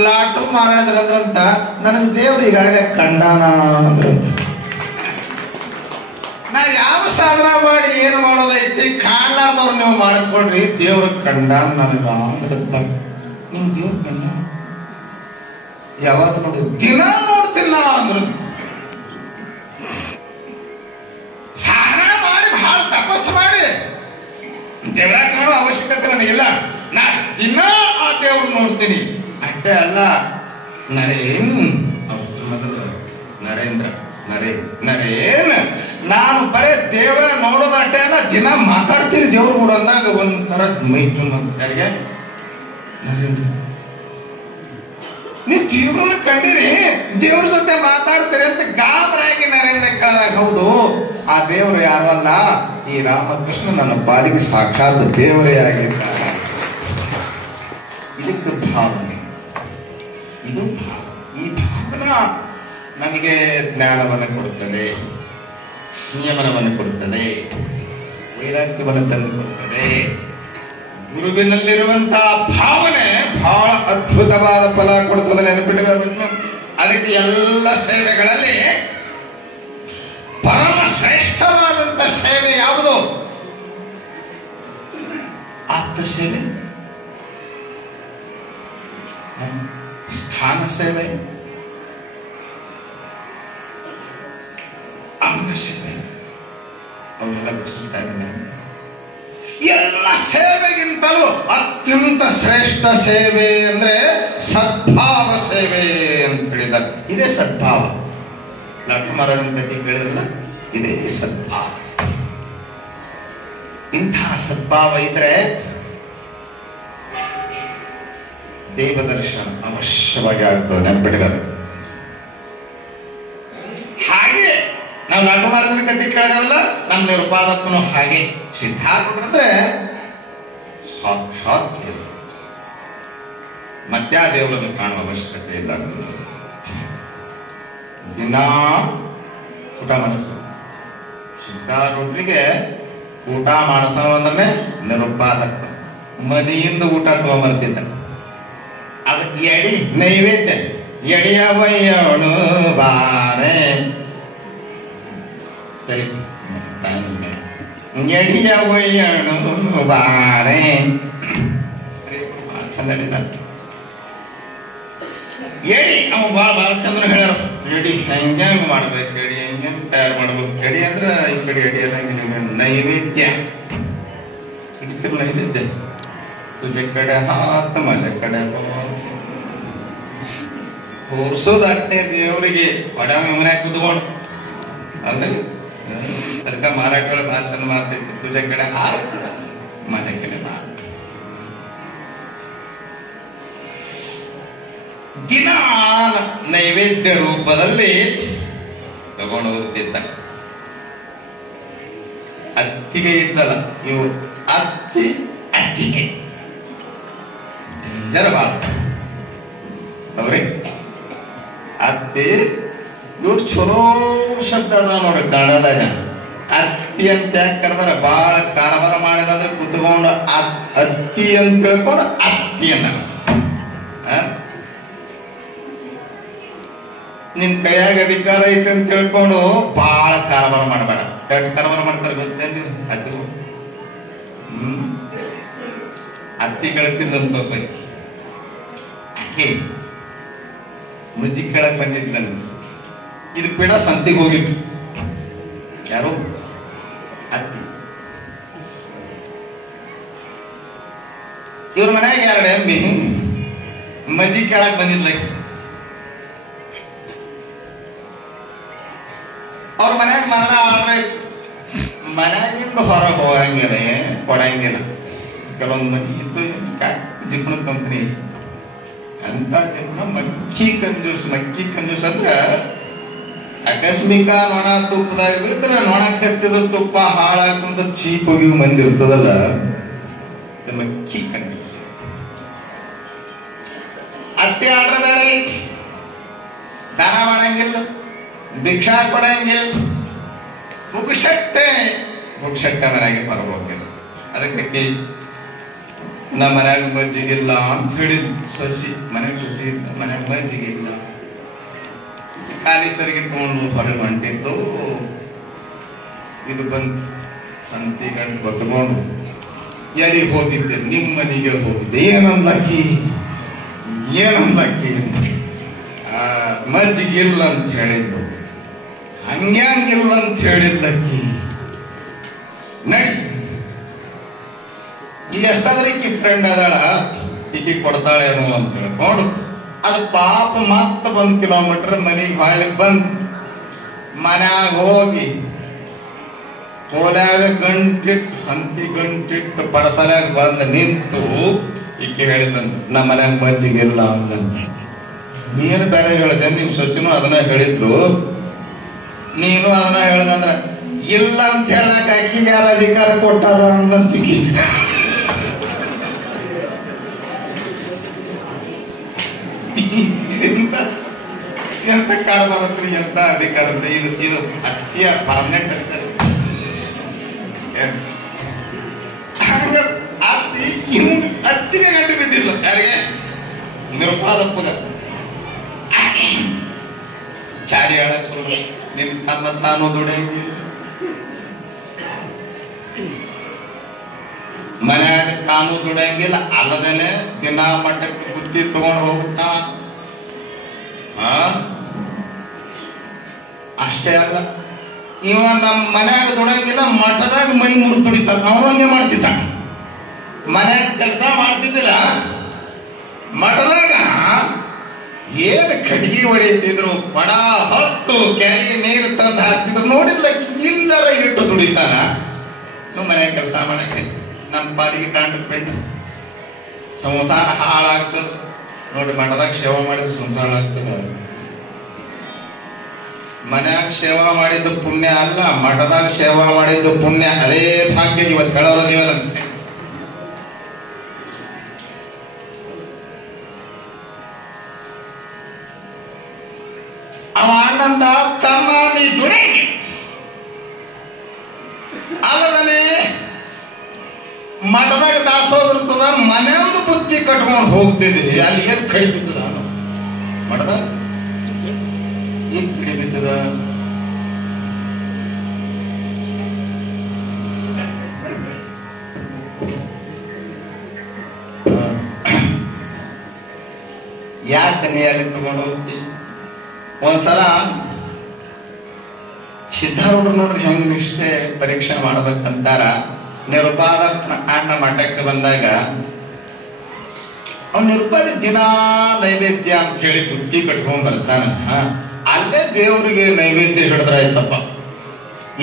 ಲಾಟು ಮಹಾರಾಜರಂತ ನನಗೆ ದೇವ್ರು ಈಗಾಗಲೇ ಕಂಡಾನ ಅಂದ್ರು. ನಾ ಯಾವ ಸಾಧನ ಮಾಡಿ ಏನು ಮಾಡೋದೈತಿ, ಕಾಣ್ಲಾರ್ದವ್ರು ನೀವು ಮಾಡ್ಕೊಡ್ರಿ, ದೇವ್ರ ಕಂಡಾನ ನನಗ ಅಂದ್ರಂತ. ನಿಮ್ ದೇವ್ರ ಕಂಡ ಯಾವಾಗ ನೋಡಿ, ದಿನ ನೋಡ್ತಿಲ್ಲ ಅಂದ್ರು. ಸಾಧನ ಮಾಡಿ ಬಹಳ ತಪಸ್ಸು ಮಾಡಿ ದೇವರ ಕಾಣೋ ಅವಶ್ಯಕತೆ ನನಗಿಲ್ಲ, ನಾ ದಿನ ಆ ದೇವ್ರು ನೋಡ್ತೀನಿ. ಅಷ್ಟೇ ಅಲ್ಲ, ನರೇನ್ ನಾನು ಬರೇ ದೇವರ ನೋಡೋದು ಅಷ್ಟೇ ಅಲ್ಲ, ದಿನ ಮಾತಾಡ್ತೀನಿ ದೇವ್ರು ಕೂಡ ಅಂದಾಗ ಒಂಥರ ಮೈತು ಯಾರಿಗೆ ನರೇಂದ್ರ, ನೀವು ದೇವ್ರನ್ನ ಕಂಡಿರಿ, ದೇವ್ರ ಜೊತೆ ಮಾತಾಡ್ತೀರಿ ಅಂತ ಗಾಬರಾಗಿ ನರೇಂದ್ರ ಕೇಳಿದಾಗ, ಹೌದು ಆ ದೇವರು ಯಾರಲ್ಲ, ಈ ರಾಮಕೃಷ್ಣ ನನ್ನ ಪಾಲಿಗೆ ಸಾಕ್ಷಾತ್ ದೇವರೇ ಆಗಿರ್ತಾರೆ. ಇದಕ್ಕೆ ಭಾವನೆ, ಇದು ಭಾವ. ಈ ಭಾವನ ನಮಗೆ ಜ್ಞಾನವನ್ನು ಕೊಡುತ್ತದೆ, ಸಂಯಮನವನ್ನು ಕೊಡುತ್ತದೆ, ವೈರಾಗ್ಯವನ್ನು ತಂದು ಕೊಡುತ್ತದೆ. ಗುರುವಿನಲ್ಲಿರುವಂತಹ ಭಾವನೆ ಬಹಳ ಅದ್ಭುತವಾದ ಫಲ ಕೊಡುತ್ತದೆ. ನೆನಪಿಡಬೇಕು. ಅದಕ್ಕೆ ಎಲ್ಲ ಸೇವೆಗಳಲ್ಲಿ ಪರಮ ಶ್ರೇಷ್ಠವಾದಂತ ಸೇವೆ ಯಾವುದು? ಆಪ್ತ ಸೇವೆ, ಸ್ಥಾನ ಸೇವೆ, ಅಂಗ ಸೇವೆ, ಅವೆಲ್ಲ ಬಿಡಿಸ್ತಾರೆ. ಎಲ್ಲ ಸೇವೆಗಿಂತಲೂ ಅತ್ಯಂತ ಶ್ರೇಷ್ಠ ಸೇವೆ ಅಂದ್ರೆ ಸದ್ಭಾವ ಸೇವೆ ಅಂತ ಹೇಳಿದ್ದಾರೆ. ಇದೇ ಸದ್ಭಾವ. ಲಕ್ಷ್ಮಣರ ಬಗ್ಗೆ ಕೇಳಿದ್ರಲ್ಲ, ಇದೇ ಸದ್ಭಾವ. ಇಂತಹ ಸದ್ಭಾವ ಇದ್ರೆ ದೇವ ದರ್ಶನ ಅವಶ್ಯವಾಗಿ ಆಗ್ತದೆ, ನೆನಪಿಟ್ಕೊಳ್ಳಿ. ಹಾಗೆ ನಾವು ನಾಟು ಮಹಾರಾಜನ ಕಥೆ ಕೇಳಿದವಲ್ಲ, ನಮ್ಮ ನಿರುಪಾದಪ್ಪನು ಹಾಗೆ ಸಿದ್ಧಾರ್ಥಂದ್ರೆ ಸಾಕ್ಷಾತ್ ಮತ್ಯಾ ದೇವರನ್ನು ಕಾಣುವ ಅವಶ್ಯಕತೆ ಇಲ್ಲ. ದಿನಾ ಊಟ ಮಾಡಿಸು. ಸಿದ್ಧಾರೂಢರಿಗೆ ಊಟ ಮಾಡಿಸೋ ಅಂದ್ರೆ ನಿರುಪಾದಕ್ಕ ಮನೆಯಿಂದ ಊಟ ತಗೊಂಬರ್ತಿದ್ದ. ಅದಕ್ಕೆ ಎಡಿ ನೈವೇದ್ಯ, ಎಡಿಯ ಬಯ್ಯೋಣು ಬಾರೆ, ಸರಿ, ಎಡಿಯ ಬಯ್ಯೋಣು ಬಾರೆ, ಚಂದ ಎಡಿ. ಅವ ಬಾಳ ಚಂದ್ರ ಹೇಳ್ಯಾರ, ಎಡಿ ಹೆಂಗ್ ಮಾಡ್ಬೇಕು, ಎಡಿ ಹೆಂಗ್ ತಯಾರು ಮಾಡ್ಬೇಕು. ಎಡಿ ಅಂದ್ರ ಈ ಕಡೆ ಎಡಿ ಅದಂಗೆ ನೈವೇದ್ಯ, ನೈವೇದ್ಯ ತುಜೆ ಕಡೆ ಹಾಕ ಮಜೆ ಕಡೆ ತೋರ್ಸೋದು ಅಟ್ಟೆ ದೇವರಿಗೆ. ಒಡವ ಮನ್ಯಾಗ ಕುತ್ಕೊಂಡು ಅಲ್ರಿ ಅದಕ್ಕ ಮಾರಾಟಗಳು ಭಾಳ ಚಂದ ಮಾಡ್ತೈತಿ. ತುಜೆ ಕಡೆ ಹಾಕ ಮಜೆ ಕಡೆ ಹಾಕ. ದಿನ ನೈವೇದ್ಯ ರೂಪದಲ್ಲಿ ತಗೊಂಡು ಹೋಗ್ತಿದ್ದ. ಅತ್ತಿಗೆ ಇದ್ದಲ್ಲ, ಇವು ಅತ್ತಿಗೆ ಡೇಂಜರ್ ಬಾಳ ಅವ್ರಿ. ಅತ್ತಿ ಇವ್ರು ಚಲೋ ಶಬ್ದ ಅದ ನೋಡ್ರಿ ಕನ್ನಡದಾಗ. ಅತ್ತಿ ಅಂತ ಯಾಕೆ ಕರೆದಾರ, ಬಾಳ ಕಾರವಾರ ಮಾಡಿದಂದ್ರೆ ಕುತ್ಕೊಂಡು ಅತ್ತಿ ಅಂತ ತಿಳ್ಕೊಂಡು ಅತ್ತಿ ಅನ್ನ. ನಿನ್ ಕೈಯಾಗ ಅಧಿಕಾರ ಐತೆ ಅಂತ ತಿಳ್ಕೊಂಡು ಬಾಳ ಕಾರವಾರ ಮಾಡಬೇಡ. ಎಷ್ಟು ಕಾರವಾರ ಮಾಡ್ತಾರೆ ಗೊತ್ತೇನ್ರಿ? ಅತ್ತಿ ಅತ್ತಿ ಕಳ್ತಿದ್ದಂತ ಆಕೆ ಮುಜ್ಜಿ ಕೇಳಕ್ ಬಂದಿದ್ ನನ್. ಇದು ಪೀಡ ಸಂತಿಗೆ ಹೋಗಿತ್ತು. ಯಾರು? ಅತ್ತಿ. ಇವ್ರ ಮನ್ಯಾಗ 2 ಎಮ್ಮಿ ಮಜ್ಜಿ ಕೇಳಕ್ ಬಂದಿದ್ಲ. ಅವ್ರ ಮನ್ಯಾಗ ಮಾತ್ರ ಆಡ್ರೆ ಮನ್ಯಾಗಿಂದ ಹೊರಗೆ ಹೋಗಂಗಿಲ್ಲ, ಕೊಡಂಗಿಲ್ಲ. ಕೆಲವೊಂದು ಮನೆ ಇದ್ದು ಜಿಪ್ಪಣ ಕಂಪ್ನಿ ಅಂತ ಜಿಪ್ಪಣ ಮಕ್ಕಿ ಕಂಜೂಸ್ ಅಂದ್ರ ಆಕಸ್ಮಿಕ ನೊಣ ತುಪ್ಪದಾಗ ಬಿದ್ರೆ ನೊಣ ಕತ್ತಿದ ತುಪ್ಪ ಹಾಳಾಕಂತ ಚೀಪ್ ಹೋಗಿ ಮಂದಿ ಇರ್ತದಲ್ಲ, ಮಕ್ಕಿ ಕಂಜೂಸ್. ಅತ್ತೆ ಆಡ್ರ ಬೇರೆ, ದಾನ ಮಾಡಂಗಿಲ್ಲ, ಭಿಕ್ಷಾ ಕೊಡಂಗಿಲ್ಲ, ಮುಗುಶಟ್ಟೆ ಮನೆಯಾಗಿ ಬರಬೇಕು. ಅದಕ್ಕೆ ನಮ್ಮ ಮನ್ಯಾಗ ಮಜ್ಜಿಗಿಲ್ಲ ಅಂತ ಹೇಳಿದ್ ಸಸಿ. ಮನೆಗೆ ಸಸಿ ಇದ್ದ, ಮನ್ಯಾಗ ಮಜ್ಜಿಗಿಲ್ಲ. ಖಾಲಿ ಸರಿಗೆ ತಗೊಂಡು ಹೊರಗೆ ಹೊಂಟಿದ್ದು. ಇದು ಬಂದು ಸಂತಿ ಗಂಟು ಬತ್ಕೊಂಡು ಎಲ್ಲಿಗೆ ಹೋಗಿದ್ದೆ? ನಿಮ್ಮ ಮನೆಗೆ ಹೋಗಿದ್ದೆ. ಏನಂದ್ಲಕ್ಕಿ ಮಜ್ಜಿಗಿಲ್ಲ ಅಂತ ಹೇಳಿದ್ದು. ಹಂಗ್ಯಾಂಗಿಲ್ಲ ಅಂತ ಹೇಳಿದ್ಲಕ್ಕಿ. ನಡಿ, ಈಗ ಎಷ್ಟಾದ್ರೆ ಈಕಿ ಫ್ರೆಂಡ್ ಅದಾಳ, ಈಕಿ ಕೊಡ್ತಾಳೇನೋ ಅಂತ ಹೇಳ್ಕೊಂಡು ಅದು ಪಾಪ ಮತ್ತ 1 ಕಿಲೋಮೀಟರ್ ಮನೆಗೆ ಬಾಳೆ ಬಂದ್ ಮನ್ಯಾಗ ಹೋಗಿ ಕೋಲ್ಯಾಗ ಗಂಟಿಟ್ಟು ಸಂತಿ ಗಂಟಿಟ್ಟು ಪಡಸಲ್ಯಾಗ ಬಂದ ನಿಂತು ಈಕೆ ಹೇಳಿದಂತ, ನಮ್ಮ ಮನ್ಯಾಗ ಮಜ್ಜಿಗಿಲ್ಲ ಅಂದಂತ. ನೀನು ಬೇರೆ ಹೇಳಿದೆ, ನಿಮ್ ಸೊಸಿನೂ ಅದನ್ನ ಹೇಳಿದ್ಲು, ನೀನು ಅದನ್ನ ಹೇಳ್ದಂದ್ರ ಇಲ್ಲ ಅಂತ ಹೇಳಕ್ ಅಕ್ಕಿಗೆ ಯಾರ ಅಧಿಕಾರ ಕೊಟ್ಟಾರ ಅಂದಂತಿಕಿ. ಎಂತ ಕಾರವಾರ, ಎಂತ ಅಧಿಕಾರ? ಇದು ಅತ್ತಿಯ ಪರ್ಮನೆಂಟ್ ಅಧಿಕಾರ. ಅತ್ತಿ ಅತ್ತಿಗೆ ಗಂಟು ಬಿದ್ದಿಲ್ಲ. ಯಾರಿಗೆ? ನಿರುಪಾದಪ್ಪಗ. ಚಾರಿ ಹೇಳಕ್ ಶುರು, ನಿನ್ ತನ್ನ ತಾನು ದುಡಿಯಂಗಿಲ್ಲ, ಮನ್ಯಾಗ ತಾನು ದುಡಿಯಂಗಿಲ್ಲ, ಅಲ್ಲದೇನೆ ದಿನ ಮಠಕ್ಕೆ ಬುದ್ಧಿ ತಗೊಂಡು ಹೋಗುತ್ತಾ. ಅಷ್ಟೇ ಅಲ್ಲ, ಇವ ನಮ್ಮ ಮನ್ಯಾಗ ದುಡಿಯಂಗಿಲ್ಲ, ಮಠದಾಗ ಮೈ ಮುರು ದುಡಿತಾರ. ನಾವು ಹಂಗೆ ಮಾಡ್ತಿದ್ದ. ಮನ್ಯಾಗ ಕೆಲಸ ಮಾಡ್ತಿದ್ದಿಲ್ಲ, ಮಠದಾಗ ಏನ್ ಕಡ್ಗಿ ಹೊಡಿತಿದ್ರು, ಪಡ ಹೊತ್ತು ಕೆರೆಗೆ ನೀರು ತಂದು ಹಾಕ್ತಿದ್ರು. ನೋಡಿದ್ಲ, ಇಲ್ಲರ ಇಟ್ಟು ದುಡಿತಾನ. ನೀವು ಮನೆ ಕೆಲಸ ಮಾಡಕ್ಕೆ ನಮ್ಮ ಪಾಲಿಗೆ ಕಾಣ್ಬೇಕು, ಸಂಸಾರ ಹಾಳಾಗ್ತದ. ನೋಡಿ, ಮಠದಾಗ ಸೇವಾ ಮಾಡಿದ್ರೆ ಸಂಸಾರ ಹಾಳಾಗ್ತದ. ಮನ್ಯಾಗ ಸೇವಾ ಮಾಡಿದ್ದು ಪುಣ್ಯ ಅಲ್ಲ, ಮಠದಾಗ ಸೇವಾ ಮಾಡಿದ್ದು ಪುಣ್ಯ. ಅದೇ ಭಾಗ್ಯ ಇವತ್ತು ಹೇಳೋರ ನೀವದಂತೆ. ಅವ ಅಣ್ಣಂದ ತಮ್ಮ ನೀ ದುಡಿ ಅಲ್ಲದನೆ ಮಠದಾಗ ದಾಸೋಗಿರ್ತದ, ಮನೆಯೊಂದು ಬುತ್ತಿ ಕಟ್ಕೊಂಡು ಹೋಗ್ತಿದ್ವಿ. ಅಲ್ಲಿ ಏನ್ ಕಡಿ ಬಿತ್ತದ? ಮಠದಾಗ ಏನ್ ಕಡಿ ಬಿತ್ತದ? ಯಾಕೆ ನೀ ಅಲ್ಲಿ ತಗೊಂಡು ಹೋಗ್ತಿ? ಒಂದ್ಸಲ ಸಿದ್ಧಾರೂಢರು ನೋಡ್ರಿ ಹೆಂಗ್ ನಿಷ್ಠೆ ಪರೀಕ್ಷೆ ಮಾಡ್ಬೇಕಂತಾರ. ನಿರುಪಾದ ಅಣ್ಣ ಮಠಕ್ಕೆ ಬಂದಾಗ ಅವ್ನ ನಿರುಪಾದ ದಿನಾ ನೈವೇದ್ಯ ಅಂತ ಹೇಳಿ ಬುತ್ತಿ ಕಟ್ಕೊಂಡ್ ಬರ್ತಾನ. ಅಲ್ಲೇ ದೇವ್ರಿಗೆ ನೈವೇದ್ಯ ಹಿಡಿದ್ರ ಆಯ್ತಪ್ಪ,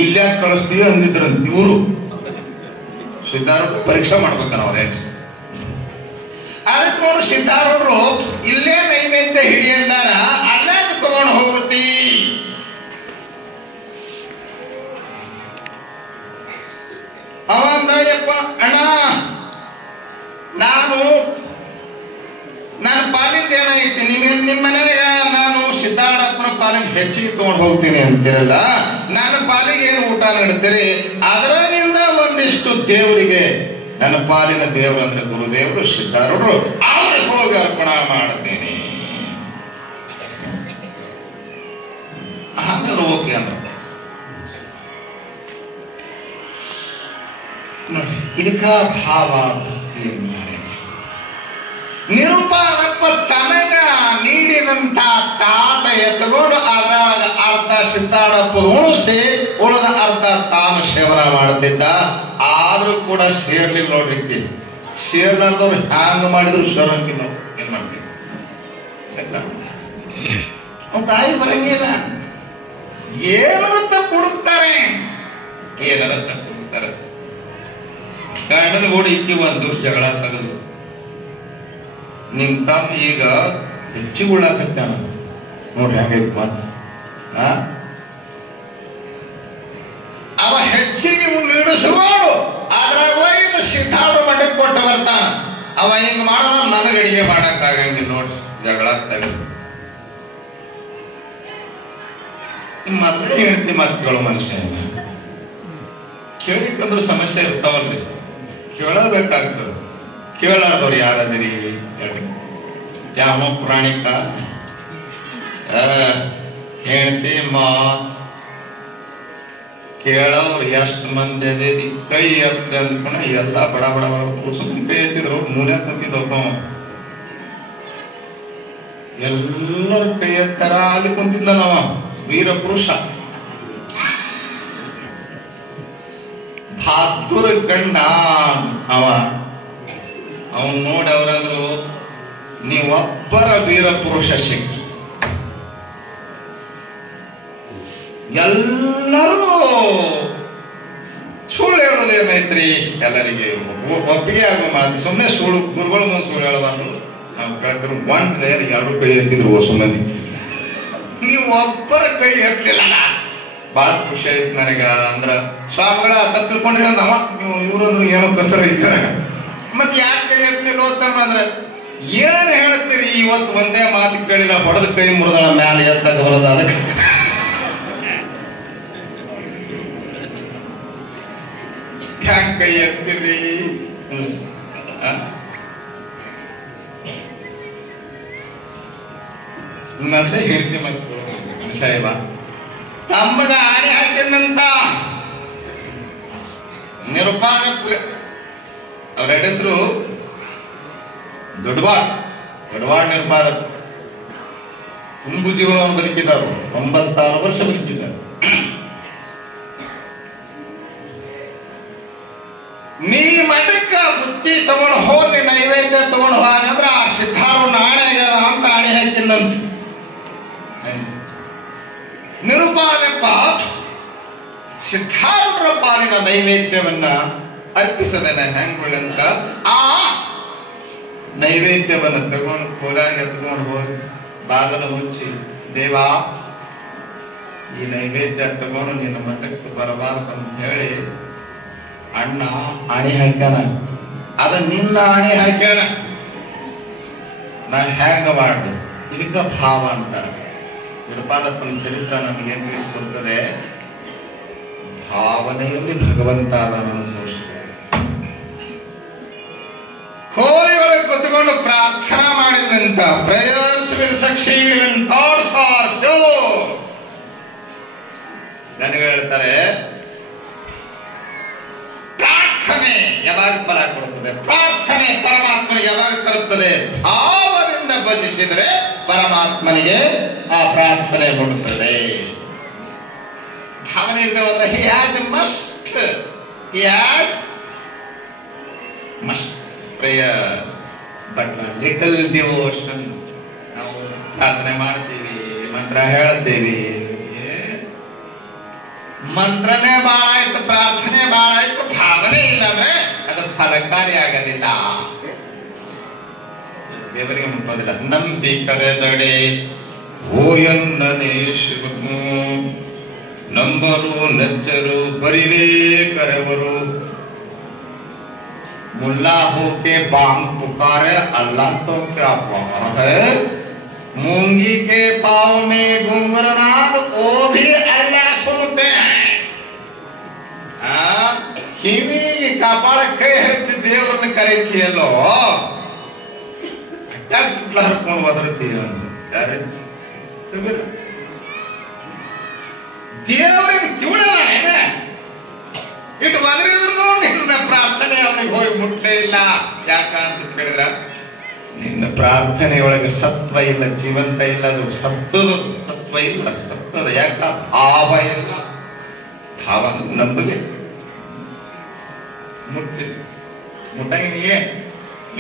ಇಲ್ಲೇ ಕಳಿಸ್ತೀವಿ ಅಂದಿದ್ರಂತ ಇವ್ರು. ಸಿದ್ಧಾರೂಢರು ಪರೀಕ್ಷೆ ಮಾಡ್ಬೇಕನ ಅವ್ರೇ. ಅದಕ್ಕೆ ನೋಡ್ರಿ ಸಿದ್ಧಾರೂಢರು ಇಲ್ಲೇ ನೈವೇದ್ಯ ಹಿಡಿ ಅಂದಾರ, ಅಲ್ಲೇ ತಗೊಂಡು ಹೋಗುತ್ತಿ. ಅವಂದಯ್ಯಪ್ಪ ಅಣ್ಣ, ನಾನು ನನ್ನ ಪಾಲಿಂದ ಏನೈತಿ, ನಿಮ್ಮ ಮನೆಯಾಗ ನಾನು ಸಿದ್ದಾಡಪ್ಪನ ಪಾಲಿಂದ ಹೆಚ್ಚಿಗೆ ತಗೊಂಡು ಹೋಗ್ತೀನಿ ಅಂತೀರಲ್ಲ, ನನ್ನ ಪಾಲಿಗೆ ಏನು ಊಟ ನೀಡ್ತೀರಿ? ಅದರಿಂದ ಒಂದಿಷ್ಟು ದೇವರಿಗೆ, ನನ್ನ ಪಾಲಿನ ದೇವರು ಅಂದ್ರೆ ಗುರುದೇವರು ಸಿದ್ಧಾರೂಢರು, ಅವ್ರಿಗೆ ಹೋಗಿ ಅರ್ಪಣ ಮಾಡ್ತೀನಿ. ಆಮೇಲೆ ಓಕೆ ಅಂದ. ನೋಡಿ, ಇದಕ್ಕ ಭಾವ ಭಕ್ತಿ. ನಿರುಪಾದಪ್ಪ ತನಗ ನೀಡಿದಂತ ತಾಟ ಎತ್ತಕೊಂಡು ಅದರಾಗ ಅರ್ಧ ಸಿದ್ದಾಡಪ್ಪ ಉಣಿಸಿ ಉಳಿದ ಅರ್ಧ ತಾನು ಸೇವನ ಮಾಡುತ್ತಿದ್ದ. ಆದ್ರೂ ಕೂಡ ಸೇರ್ಲಿಲ್ಲ ನೋಡ್ರಿ. ಸೇರ್ಲಾರ್ದವ್ರು ಹ್ಯಾಂಗ ಮಾಡಿದ್ರು ಶರಣಕ್ಕಿಲ್ಲ. ಏನ್ ಮಾಡ್ತೀವಿ? ತಾಯಿ ಬರಂಗಿಲ್ಲ, ಏನರತ್ತ ಕುಡುಕ್ತಾರೆ, ಏನರತ್ತ ಕುಡುಕ್ತಾರೆ. ಗಂಡನ ಕೂಡ ಇಕ್ಕಿ ಒಂದು ಜಗಳ ತೆಗೆದು ನಿಮ್ ತಮ್ಮ ಈಗ ಹೆಚ್ಚಿಗೆ ಉಳ್ಳಾಕತ್ತಾನ ನೋಡ್ರಿ. ಹಂಗೈತ್ ಮಾತು. ಅವ ಹೆಚ್ಚಿಗೆ ನೀಡಿಸ್ಕೊಂಡು ಅದ್ರಾಗ ಒಯ್ದು ಸಿದ್ಧಾರೂಢ ಮಠಕ್ಕೆ ಕೊಟ್ಟು ಬರ್ತಾನ. ಅವ ಹಿಂಗ್ ಮಾಡಿದ್ರೆ ನನಗೆ ಅಡಿಗೆ ಮಾಡಕ್ ಆಗಂಗಿಲ್ಲ ನೋಡ್ರಿ, ಜಗಳ ತೆಗೆದು. ಮೊದಲೇ ಹೇಳ್ತಿ ಮಾತು ಕೇಳೋ ಮನುಷ್ಯ. ಕೇಳಿಕಂದ್ರೆ ಸಮಸ್ಯೆ ಇರ್ತಾವಲ್ರಿ, ಕೇಳಬೇಕಾಗ್ತದ. ಕೇಳಾರ್ದವ್ರು ಯಾರದಿರಿ ಹೇಳ್ರಿ? ಯಾವ ಪುರಾಣಿಕ ಹೇಳ್ತಿ ಮಾತ್ ಕೇಳವ್ರು ಎಷ್ಟು ಮಂದಿ ಅದೇದಿ ಕೈ ಎತ್ತ ಅಂದ್ಕೊಂಡ ಎಲ್ಲ ಬಡ ಬಡ ಸುತ್ತ ಕೈ ಎತ್ತಿದ್ರು. ಮೂಲೆ ಕುಂತಿದ್ದ ಎಲ್ಲರ ಕೈ ಎತ್ತರ ಅಲ್ಲಿ ಕುಂತಿದ್ದ ನಾವ ವೀರ ಪುರುಷ. ಬಹಾದುರ ಗಂಡ ಅವ. ಅವನ್ ನೋಡಿ ಅವರಂದ್ರು, ನೀವೊಬ್ಬರ ವೀರ ಪುರುಷ ಸಿಕ್ಕಿ ಎಲ್ಲರೂ ಸುಳ್ಳು ಹೇಳೋದೇನೈತ್ರಿ? ಎಲ್ಲರಿಗೆ ಒಪ್ಪಿಗೆ ಆಗೋ ಮಾತು. ಸುಮ್ಮನೆ ಸುಳ್ಳು ಗುರುಗಳ ಮುಂದೆ ಸುಳ್ಳು ಹೇಳಬಾರ್ದು. ನಾವು ಕೇಳ್ತಿರು ಒಂದ್ ಎರಡು ಕೈ ಎತ್ತಿದ್ರು ಹೊಸ ಮಂದಿ, ನೀವು ಒಬ್ಬರ ಕೈ ಎತ್ತಲಿಲ್ಲ. ಬಹಳ ಖುಷಿ ಆಯ್ತು ನನಗ. ಅಂದ್ರ ಸ್ವಾಮಿಗಳ ತಪ್ಪು ತಿಳ್ಕೊಂಡ್ರಿ ಅಂದವ, ನೀವು ಇವ್ರಂದ್ರು ಏನೋ ಕಸರ ಇದ್ದಾರ. ಮತ್ ಯಾಕೆ ಕೈ ಎತ್ತಲಿಲ್ಲ ಅಂದ್ರೆ ಏನ್ ಹೇಳ್ತೀರಿ? ಇವತ್ತು ಒಂದೇ ಮಾತು ಕೇಳಿಲ್ಲ, ಹೊಡೆದ ಕೈ ಮುರಿದಾಳ ಮ್ಯಾಲ ಎತ್ತಕ ಬರೋದ. ಅದಕ್ಕೆ ಹ್ಯಾಂಗ ಕೈ ಎತ್ತೀರಿ? ಮೊದಲೇ ಹೇಳ್ತಿ ಮತ್ತು ಸಾಹೇಬ ತಮ್ಮಗ ಆಣೆ ಹಾಕಿದಂತ ನಿರುಪಾದ ಅವ್ರ ಹೆಸರು ದೊಡ್ಡವಾಡ್ ನಿರುಪಾದ. ತುಂಬು ಜೀವನವನ್ನು ಬದುಕಿದ್ದಾರೆ. 96 ವರ್ಷ ಬದುಕಿದ್ದಾರೆ. ನೀ ಮಠಕ್ಕ ಬುತ್ತಿ ತಗೊಂಡು ಹೋಗಿ ನೈವೇದ್ಯ ತಗೊಂಡು ಹೋಗಂದ್ರ ಆ ಸಿದ್ಧಾರೂಢ ಆಣೆ ಆಗ್ಯದ ಅಂತ ಆಣೆ ಹಾಕಿದಂತ. ನಿರುಪಾದಪ್ಪ ಸಿದ್ಧಾರೂಢರ ಪಾಲಿನ ನೈವೇದ್ಯವನ್ನ ಅರ್ಪಿಸದೇನೆ ಹೆಂಗ್ ಅಂತ ಆ ನೈವೇದ್ಯವನ್ನ ತಗೊಂಡು ಕೋಲಾಗ ಎತ್ಕೊಂಡು ಹೋಗಿ ಬಾಗಲ ಮುಚ್ಚಿ, ದೇವಾ ಈ ನೈವೇದ್ಯ ತಗೊಂಡು ನಿನ್ನ ಮಠಕ್ಕೆ ಬರಬಾರದು ಅಂತ ಹೇಳಿ ಅಣ್ಣ ಆಣೆ ಹಾಕ್ಯಾನ. ಅದ ನಿನ್ನ ಆಣೆ ಹಾಕ್ಯಾನ, ನಾ ಹೆಂಗ ಮಾಡಿ. ಇದಕ್ಕ ಭಾವ ಅಂತಾರ. ಗುರುಪಾದಪ್ಪನ ಚರಿತ್ರ ನಮಗೇನ್ ತಿಳಿಸ್ಕೊಡ್ತದೆ, ಭಾವನೆಯಲ್ಲಿ ಭಗವಂತ ಕೋರಿ ಒಳಗೆ ಕೂತ್ಕೊಂಡು ಪ್ರಾರ್ಥನಾ ಮಾಡಿದಂತ prayers will succeed when thoughts are pure. ನನಗೆ ಹೇಳ್ತಾರೆ, ಪ್ರಾರ್ಥನೆ ಯಾವಾಗ ಫಲ ಕೊಡುತ್ತದೆ? ಪ್ರಾರ್ಥನೆ ಪರಮಾತ್ಮನಿಗೆ ಯಾವಾಗ ತರುತ್ತದೆ? ಭಾವದಿಂದ ಭಜಿಸಿದರೆ ಪರಮಾತ್ಮನಿಗೆ ಆ ಪ್ರಾರ್ಥನೆ ಕೊಡುತ್ತದೆ. ಭಾವನೆ ಇರ್ತೇವಂದ್ರೆ he has must prayer but little devotion. ನಾವು ಪ್ರಾರ್ಥನೆ ಮಾಡ್ತೀವಿ, ಮಂತ್ರ ಹೇಳ್ತೀವಿ, ಮಂತ್ರನೇ ಬಾಳ ಆಯ್ತು, ಪ್ರಾರ್ಥನೆ ಬಾಳ ಆಯ್ತು, ಭಾವನೆ ಇಲ್ಲಾಂದ್ರೆ ಅದು ಫಲಕಾರಿ ಆಗೋದಿಲ್ಲ, ದೇವರಿಗೆ ಮುಟ್ಟೋದಿಲ್ಲ. ನಂಬಿಕರೆದಡೆ ಓಯನ್ನನೇ ಶಿವನು, ನಂಬರು ನಚ್ಚರು ಬರಿದೇ ಕರೆವರು, मुल्ला होके बांग पुकारे अल्लाह तो क्या पार है, मूंगी के पाँव में घुंघरनाद वो भी अल्लाह सुनते हैं. ಕಿವಿಗೆ ಕಾಪಾಡ ಕೈ ಹಚ್ಚಿ ದೇವರನ್ನ ಕರೀತಿಯಲ್ಲೋ, ಅಟ್ಟಾಗ್ಲ ಹರ್ಕೊಂಡು ಒದರ್ತೀಯ ಯಾರು ದೇವರಿಗೆ ಕಿವಿಡಲ್ಲ ಇಟ್ಟು ಒದರಿದ್ರು ನಿನ್ನ ಪ್ರಾರ್ಥನೆ ಅವನಿಗೆ ಹೋಗಿ ಮುಟ್ಲೇ ಇಲ್ಲ. ಯಾಕ ಅಂತ ಕೇಳಿದ್ರ, ನಿನ್ನ ಪ್ರಾರ್ಥನೆಯೊಳಗೆ ಸತ್ವ ಇಲ್ಲ, ಜೀವಂತ ಇಲ್ಲ, ಅದು ಸತ್ತದ ಸತ್ವ ಇಲ್ಲ, ಸತ್ತದ ಯಾಕ ಭಾವ ಇಲ್ಲ. ಭಾವ ನಂಬಿಕೆ ಮುಟ್ಟಂಗಿನಿಗೆ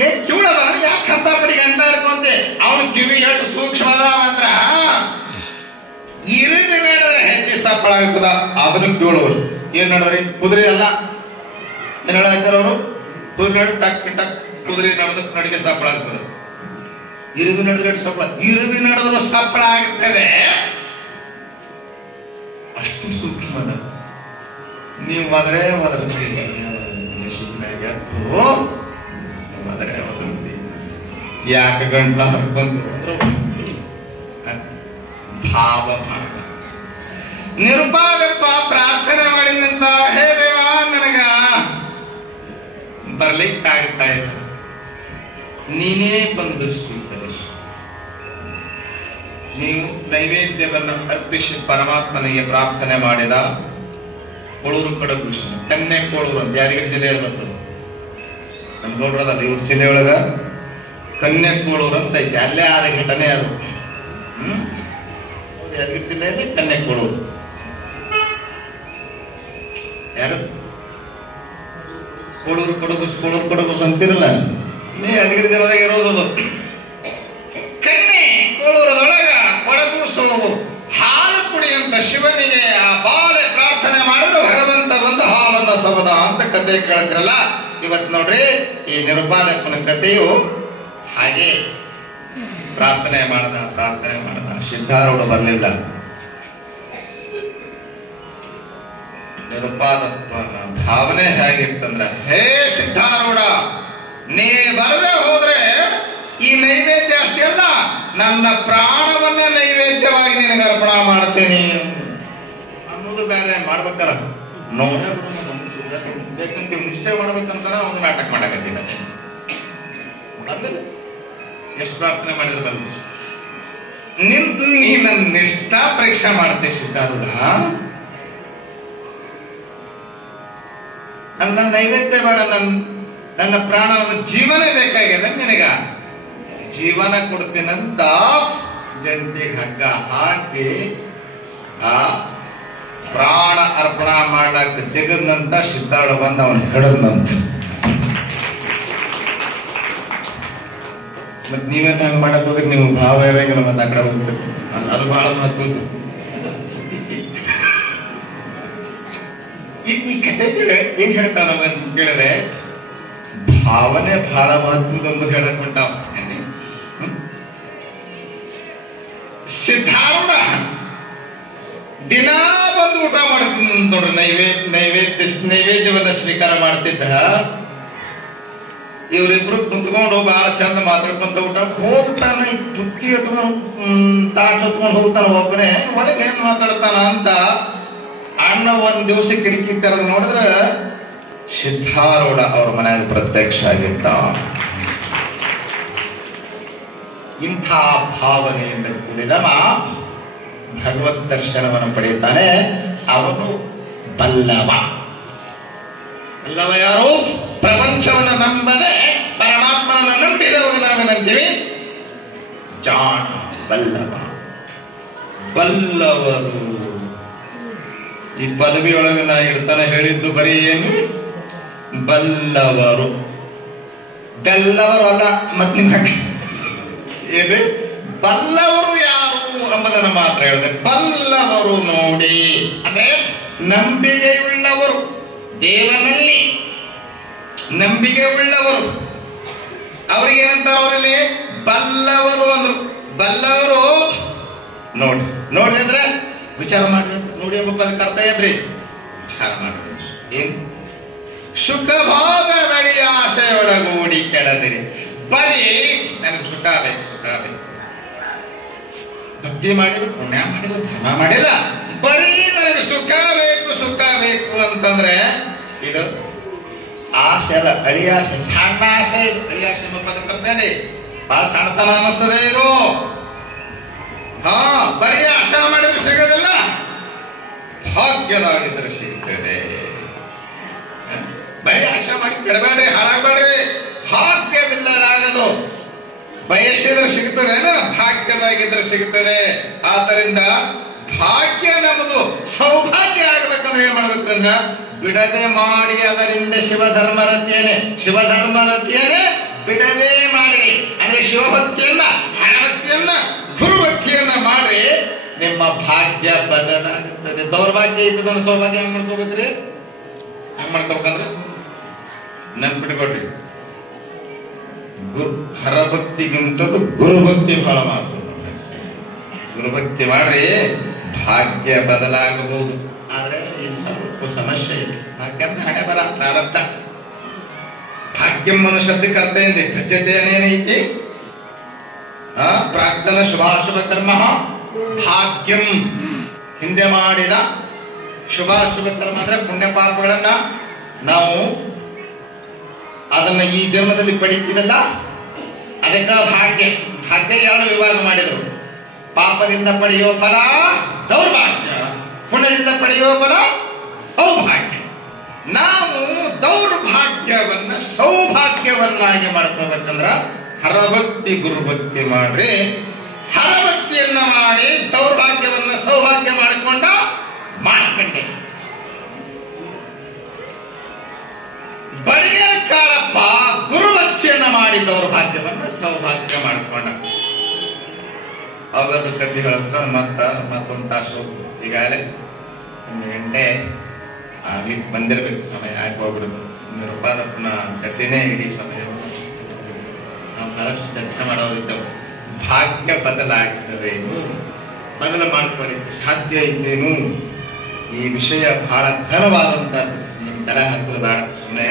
ಏನ್ ಕಿವಿಡದ ಯಾಕೆ ಅಂತ ಪಡಿ ಗಂಟ ಇರ್ಕೊಂತೆ. ಅವನು ಕಿವಿ ಎಷ್ಟು ಸೂಕ್ಷ್ಮ ಮಾತ್ರ ಇರಿದು ನಡೆದ್ರೆ ಹೆಜ್ಜೆ ಸಪ್ಪಳ ಆಗ್ತದ, ಅದನ್ನು ಕೇಳುವರು. ಏನ್ ನಡೆದ್ರಿ? ಕುದುರೆ ಅಲ್ಲ, ಏನ್ ಹೇಳ್ತಾರ ಅವರು? ಕುದುರೆ ನಡು ಟಕ್ ಟಕ್ ಕುದುರೆ ನಡೆದ ನಡಿಗೆ ಸಪ್ಪಳ ಆಗ್ತದೆ. ಇರುವಿ ನಡೆದ್ರೆ ಸಪ್ಪಳ, ಇರುವಿ ನಡೆದ್ರು ಸಪ್ಪಳ ಆಗ್ತದೆ. ಅಷ್ಟು ಸೂಕ್ಷ್ಮದ. ನೀವು ಹೋದ್ರೆ ಒದರ್ತೀರಿ, ಹೋದ್ರೆ ಒದರ್ತೀರಿ. ಯಾಕೆ ಗಂಟ ಹರ್ಕೊಂಡು ಭಾವ ಭಾಗ ನಿರುಪಾದಪ್ಪ ಪ್ರಾರ್ಥನೆ ಮಾಡಿದಂತ, ಹೇ ದೇವಾ ನನಗ ಬರ್ಲಿಕ್ಕಾಗ್ತಾ ಇಲ್ಲ, ನೀನೇ ಬಂದು ಸ್ವೀಕರಿಸು. ನೀವು ನೈವೇದ್ಯವನ್ನು ಅರ್ಪಿಸಿ ಪರಮಾತ್ಮನಿಗೆ ಪ್ರಾರ್ಥನೆ ಮಾಡಿದ ಕೋಳೂರು ಕಡಗು ಕನ್ನೆ ಕೋಳೂರು ಅಂತ ಯಾದಗಿರಿ ಜಿಲ್ಲೆಯಲ್ಲಿ ಬರ್ತದೆ. ನಮ್ ಗೌಡ್ರದಲ್ಲ, ಇವ್ರ ಜಿಲ್ಲೆಯೊಳಗ ಕನ್ನೆ ಕೋಳೂರು ಅಂತ ಐತೆ. ಅಲ್ಲೇ ಆದ ಘಟನೆ ಅದು. ಯಾದಗಿರಿ ಜಿಲ್ಲೆಯಲ್ಲಿ ಕನ್ನೆ ಕೋಳೂರು. ಯಾರು ಕೋಳೂರು ಕೊಡಗು ಅಂತಿರಲ್ಲ, ಯಾದಗಿರಿ ಜಿಲ್ಲೆದಾಗ ಇರೋದು. ಕನ್ನೆ ಕೋಳೂರದೊಳಗ ಕೊಡಗೂಸು ಹಾಲು ಕುಡಿಯಂತ ಶಿವನಿಗೆ ಆ ಬಾಲೆ ಪ್ರಾರ್ಥನೆ ಮಾಡಿದ್ರೆ ಭಗವಂತ ಒಂದು ಹಾಲನ್ನ ಸಮದ ಅಂತ ಕತೆ ಕೇಳಿದ್ರಲ್ಲ. ಇವತ್ ನೋಡ್ರಿ, ಈ ನಿರುಪಾದಪ್ಪನ ಕಥೆಯು ಹಾಗೆ ಪ್ರಾರ್ಥನೆ ಮಾಡದ ಸಿದ್ಧಾರೂಢ ಬರಲಿಲ್ಲ. ನಿರುಪಾದಪ್ಪನ ಭಾವನೆ ಹೇಗಿತ್ತಂದ್ರೆ, ಹೇ ಸಿದ್ಧಾರೂಢ, ನೀ ಬರದೆ ಹೋದ್ರೆ ಈ ನೈವೇದ್ಯ ಅಷ್ಟೇ ಅಲ್ಲ, ನನ್ನ ಪ್ರಾಣವನ್ನ ನೈವೇದ್ಯವಾಗಿ ನಿನಗೆ ಅರ್ಪಣಾ ಮಾಡ್ತೇನೆ ಅನ್ನೋದು ಬೇರೆ ಮಾಡ್ಬೇಕಲ್ಲ. ನೋಡೇ ಬೇಕಂತ ನಿಷ್ಠೆ ಮಾಡ್ಬೇಕಂತಾರ ಒಂದು ನಾಟಕ ಮಾಡಕತ್ತೀನಿ. ಎಷ್ಟು ಪ್ರಾರ್ಥನೆ ಮಾಡಿದ್ರೆ ಬರಲಿ. ನೀ ನನ್ನ ನಿಷ್ಠಾ ಪರೀಕ್ಷೆ ಮಾಡ್ತೆ ಸಿದ್ಧಾರೂಢ. ನನ್ನ ನೈವೇದ್ಯ ಬೇಡ, ನನ್ನ ಪ್ರಾಣವನ್ನು ಜೀವನ ಬೇಕಾಗಿದೆ, ನಿನಗ ಜೀವನ ಕೊಡ್ತೀನಂತ ಜಂತಿಗೆ ಹಗ್ಗ ಹಾಕಿ ಆ ಪ್ರಾಣ ಅರ್ಪಣಾ ಮಾಡಕ್ ಜಗನ್ನಂತ ಸಿದ್ಧಾರೂಢ ಬಂದ ಅವನು ಹಿಡದ್ನಂತ. ಮತ್ ನೀವೇನ್ ಹಂಗ ಮಾಡಕ್ ಹೋಗ್ರಿ, ನೀವು ಭಾವ ಇರಂಗಿಲ್ಲ, ಮತ್ತೆ ಆ ಕಡೆ ಹೋಗ್ತೀರಿ. ಅದು ಬಹಳ ಮಹತ್ವ. ಈ ಕಥೆ ಏನ್ ಹೇಳ್ತಾನ ಅಂತ ಕೇಳಿದ್ರೆ ಭಾವನೆ ಬಹಳ ಮಹತ್ವದೊಂದು ಹೇಳಕ್ ಹೊಂಟಾವ. ಸಿದ್ಧಾರೂಢ ದಿನಾ ಬಂದು ಊಟ ಮಾಡ್ತೀನಿ ನೋಡ್ರಿ, ನೈವೇದ್ಯವನ್ನ ಸ್ವೀಕಾರ ಮಾಡ್ತಿದ್ದ. ಇವರಿಬ್ರು ಕುಂತ್ಕೊಂಡು ಬಹಳ ಚಂದ ಮಾತಾಡ್ಕೊಂತ ಊಟ ಹೋಗ್ತಾನ, ಬುತ್ತಿ ಹೊತ್ಕೊಂಡು ತಾಟ್ ಹೊತ್ಕೊಂಡು ಹೋಗ್ತಾನ ಒಬ್ಬನೇ. ಒಳಗೆ ಏನ್ ಮಾತಾಡ್ತಾನ ಅಂತ ಅಣ್ಣ ಒಂದ್ ದಿವಸ ಕಿಟಕಿ ತೆರೆದು ನೋಡಿದ್ರೆ ಸಿದ್ಧಾರೂಢ ಅವ್ರ ಮನೆಯಲ್ಲಿ ಪ್ರತ್ಯಕ್ಷ ಆಗಿದ್ದ. ಇಂಥ ಭಾವನೆಯಿಂದ ಕೂಡಿದವ ಭಗವತ್ ದರ್ಶನವನ್ನು ಪಡೆಯುತ್ತಾನೆ. ಅವನು ಬಲ್ಲವ. ಬಲ್ಲವ ಯಾರು? ಪ್ರಪಂಚವನ್ನು ನಂಬದೆ ಪರಮಾತ್ಮನನ್ನು ನಂಬಿದವನು ನಾವೇನಂತೀವಿ ಜಾಣ. ಬಲ್ಲವ. ಬಲ್ಲವರು ಈ ಪದವಿಯೊಳಗೆ ನಾ ಇರ್ತಾನೆ ಹೇಳಿದ್ದು ಬರೀ ಏನು? ಬಲ್ಲವರು. ಬೆಲ್ಲವರು ಅಲ್ಲ. ಮತ್ ನಿಮ್ಗೆ ಏನು ಬಲ್ಲವರು ಯಾರು ಎಂಬುದನ್ನು ಮಾತ್ರ ಹೇಳಿದೆ. ಬಲ್ಲವರು ನೋಡಿ ಅಂದ್ರೆ ನಂಬಿಕೆಯುಳ್ಳವರು, ದೇವನಲ್ಲಿ ನಂಬಿಕೆ ಉಳ್ಳವರು. ಅವ್ರಿಗೇನಂತಾರ? ಅವರಲ್ಲಿ ಬಲ್ಲವರು ಅಂದ್ರು. ಬಲ್ಲವರು ನೋಡಿ ನೋಡಿ ಅಂದ್ರೆ ವಿಚಾರ ಮಾಡ್ರಿ. ನೋಡಿ ಎಂಬ ಪದ ಕರ್ತ ಏನ್ರಿ? ವಿಚಾರ ಮಾಡ್ರಿ. ಏನ್ ಸುಖ ಭೋಗದಡಿ ಆಸೆಯೊಳಗೂಡಿ ಕೆಡದಿರಿ. ಬರೀ ನನಗೆ ಸುಖ ಬೇಕು, ಸುಖ ಬೇಕು. ಭಕ್ತಿ ಮಾಡಿಲ್ಲ, ಪುಣ್ಯ ಮಾಡಿಲ್ಲ, ಧರ್ಮ ಮಾಡಿಲ್ಲ, ಬರೀ ನನಗೆ ಸುಖ ಬೇಕು, ಸುಖ ಬೇಕು ಅಂತಂದ್ರೆ ಇದು ಆಸೆ ಅಲ್ಲ, ಅಳಿಯಾಸೆ. ಸಣ್ಣ ಆಸೆ ಇದು. ಅಳಿಯಾಸೆ ಎಂಬ ಪದ ಕರ್ತೇನೆ. ಬಹಳ ಸಣ್ಣತನ ಅನ್ನಿಸ್ತದೆ ಇದು. ಬರೀ ಆಶಾ ಮಾಡಿದ್ರೆ ಸಿಗೋದಿಲ್ಲ, ಭಾಗ್ಯದಾಗಿದ್ರೆ ಸಿಗ್ತದೆ. ಬರೀ ಆಶಾ ಮಾಡಿ ಕೆಡಬೇಡ್ರಿ, ಹಾಳಾಗ್ಬೇಡ್ರಿ. ಭಾಗ್ಯವಿಲ್ಲದಾಗದು. ಬಯಸಿದ್ರೆ ಸಿಗ್ತದೇನೋ, ಭಾಗ್ಯದಾಗಿದ್ರೆ ಸಿಗ್ತದೆ. ಆದ್ದರಿಂದ ಭಾಗ್ಯ ನಮ್ಮದು ಸೌಭಾಗ್ಯ ಆಗ್ಬೇಕಂದ್ರೆ ಏನ್ ಮಾಡ್ಬೇಕಂದ್ರ ಬಿಡದೆ ಮಾಡಿ ಅದರಿಂದ ಶಿವಧರ್ಮರತಿಯೇನೆ ಬಿಡದೆ ಮಾಡಿ. ಅಂದ್ರೆ ಶಿವಭಕ್ತಿಯನ್ನ, ಹಣಭಕ್ತಿಯನ್ನ, ಗುರುಭಕ್ತಿಯನ್ನ ಮಾಡಿ ನಿಮ್ಮ ಭಾಗ್ಯ ಬದಲಾಗುತ್ತದೆ. ದೌರ್ಭಾಗ್ಯ ಇದ್ದದನ್ನ ಸೌಭಾಗ್ಯ ಹೆಂಗ್ ಮಾಡ್ಕೋಬೇಕ್ರಿ? ಹೆಂಗ್ ಮಾಡ್ಕೋಬೇಕಂದ್ರೆ ನೆನ್ಪಿಟ್ಕೊಡ್ರಿ, ಹರಭಕ್ತಿಗಿಂತಲೂ ಗುರುಭಕ್ತಿ ಬಹಳ ಮಾತು. ಗುರುಭಕ್ತಿ ಮಾಡ್ರಿ, ಭಾಗ್ಯ ಬದಲಾಗಬಹುದು. ಆದ್ರೆ ಇಲ್ಲಿ ಸ್ವಲ್ಪ ಸಮಸ್ಯೆ ಇದೆ. ಭಾಗ್ಯ ಅಂದ್ರೆ ಹಣೆ ಬರ, ಪ್ರಾರಬ್ಧ. ಭಾಗ್ಯಂ ಮನುಷ್ಯಕ್ಕೆ ಅರ್ಥ ಇದೆ. ಭಜ್ಯತೆ ಅನೇನೈತಿ ಪ್ರಾಕ್ತನ ಶುಭಾಶುಭ ಕರ್ಮ ಭಾಗ್ಯಂ. ಹಿಂದೆ ಮಾಡಿದ ಶುಭಾಶುಭ ಕರ್ಮ ಅಂದ್ರೆ ಪುಣ್ಯ ಪಾಪಗಳನ್ನ ನಾವು ಅದನ್ನ ಈ ಜನ್ಮದಲ್ಲಿ ಪಡಿತೀವಲ್ಲ, ಅದಕ್ಕ ಭಾಗ್ಯ. ಭಾಗ್ಯ ಯಾರು ವಿಭಾಗ ಮಾಡಿದ್ರು? ಪಾಪದಿಂದ ಪಡೆಯುವ ಫಲ ದೌರ್ಭಾಗ್ಯ, ಪುಣ್ಯದಿಂದ ಪಡೆಯುವ ಫಲ ಸೌಭಾಗ್ಯ. ನಾವು ದೌರ್ಭಾಗ್ಯವನ್ನ ಸೌಭಾಗ್ಯವನ್ನಾಗಿ ಮಾಡ್ಕೋಬೇಕಂದ್ರ ಹರಭಕ್ತಿ ಗುರುಭಕ್ತಿ ಮಾಡ್ರಿ. ಹರಭಕ್ತಿಯನ್ನ ಮಾಡಿ ದೌರ್ಭಾಗ್ಯವನ್ನ ಸೌಭಾಗ್ಯ ಮಾಡ್ಕೊಂಡೆ. ಬಡಿಗೇರ ಕಾಳಪ್ಪ ಗುರುಭಕ್ತಿಯನ್ನ ಮಾಡಿ ದೌರ್ಭಾಗ್ಯವನ್ನ ಸೌಭಾಗ್ಯ ಮಾಡಿಕೊಂಡ. ಅವರ ಕಥೆಗಳಂತ ಮತ್ತೊಂದು ತಾಸು ಈಗಾಗಲೇ 1 ಗಂಟೆ ಆಗ್ಲಿಕ್ಕೆ ಬಂದಿರ್ಬೇಕು. ಸಮಯ ಆಗಿ ಹೋಗ್ಬಿಡುದು. ನಿರುಪಾದಪ್ಪನ ಕಥೆನೇ ಇಡೀ ಸಮಯ ನಾವು ಬಹಳಷ್ಟು ಚರ್ಚೆ ಮಾಡೋದಿದ್ದವು. ಭಾಗ್ಯ ಬದಲಾಗ್ತದೇನು, ಬದಲು ಮಾಡ್ಕೊಳ್ಳಿಕ್ಕೆ ಸಾಧ್ಯ ಇದ್ದೇನು? ಈ ವಿಷಯ ಬಹಳ ಘನವಾದಂತದ್ದು. ನಿಮ್ ತರ ಹಾಕೋದು ಬೇಡ, ಸುಮ್ಮನೆ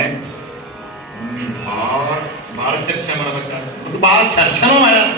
ಬಹಳ ಚರ್ಚೆ ಮಾಡ್ಬೇಕಾಗ್ತದೆ. ಬಹಳ ಚರ್ಚೆನೂ ಮಾಡ್ಯಾರ.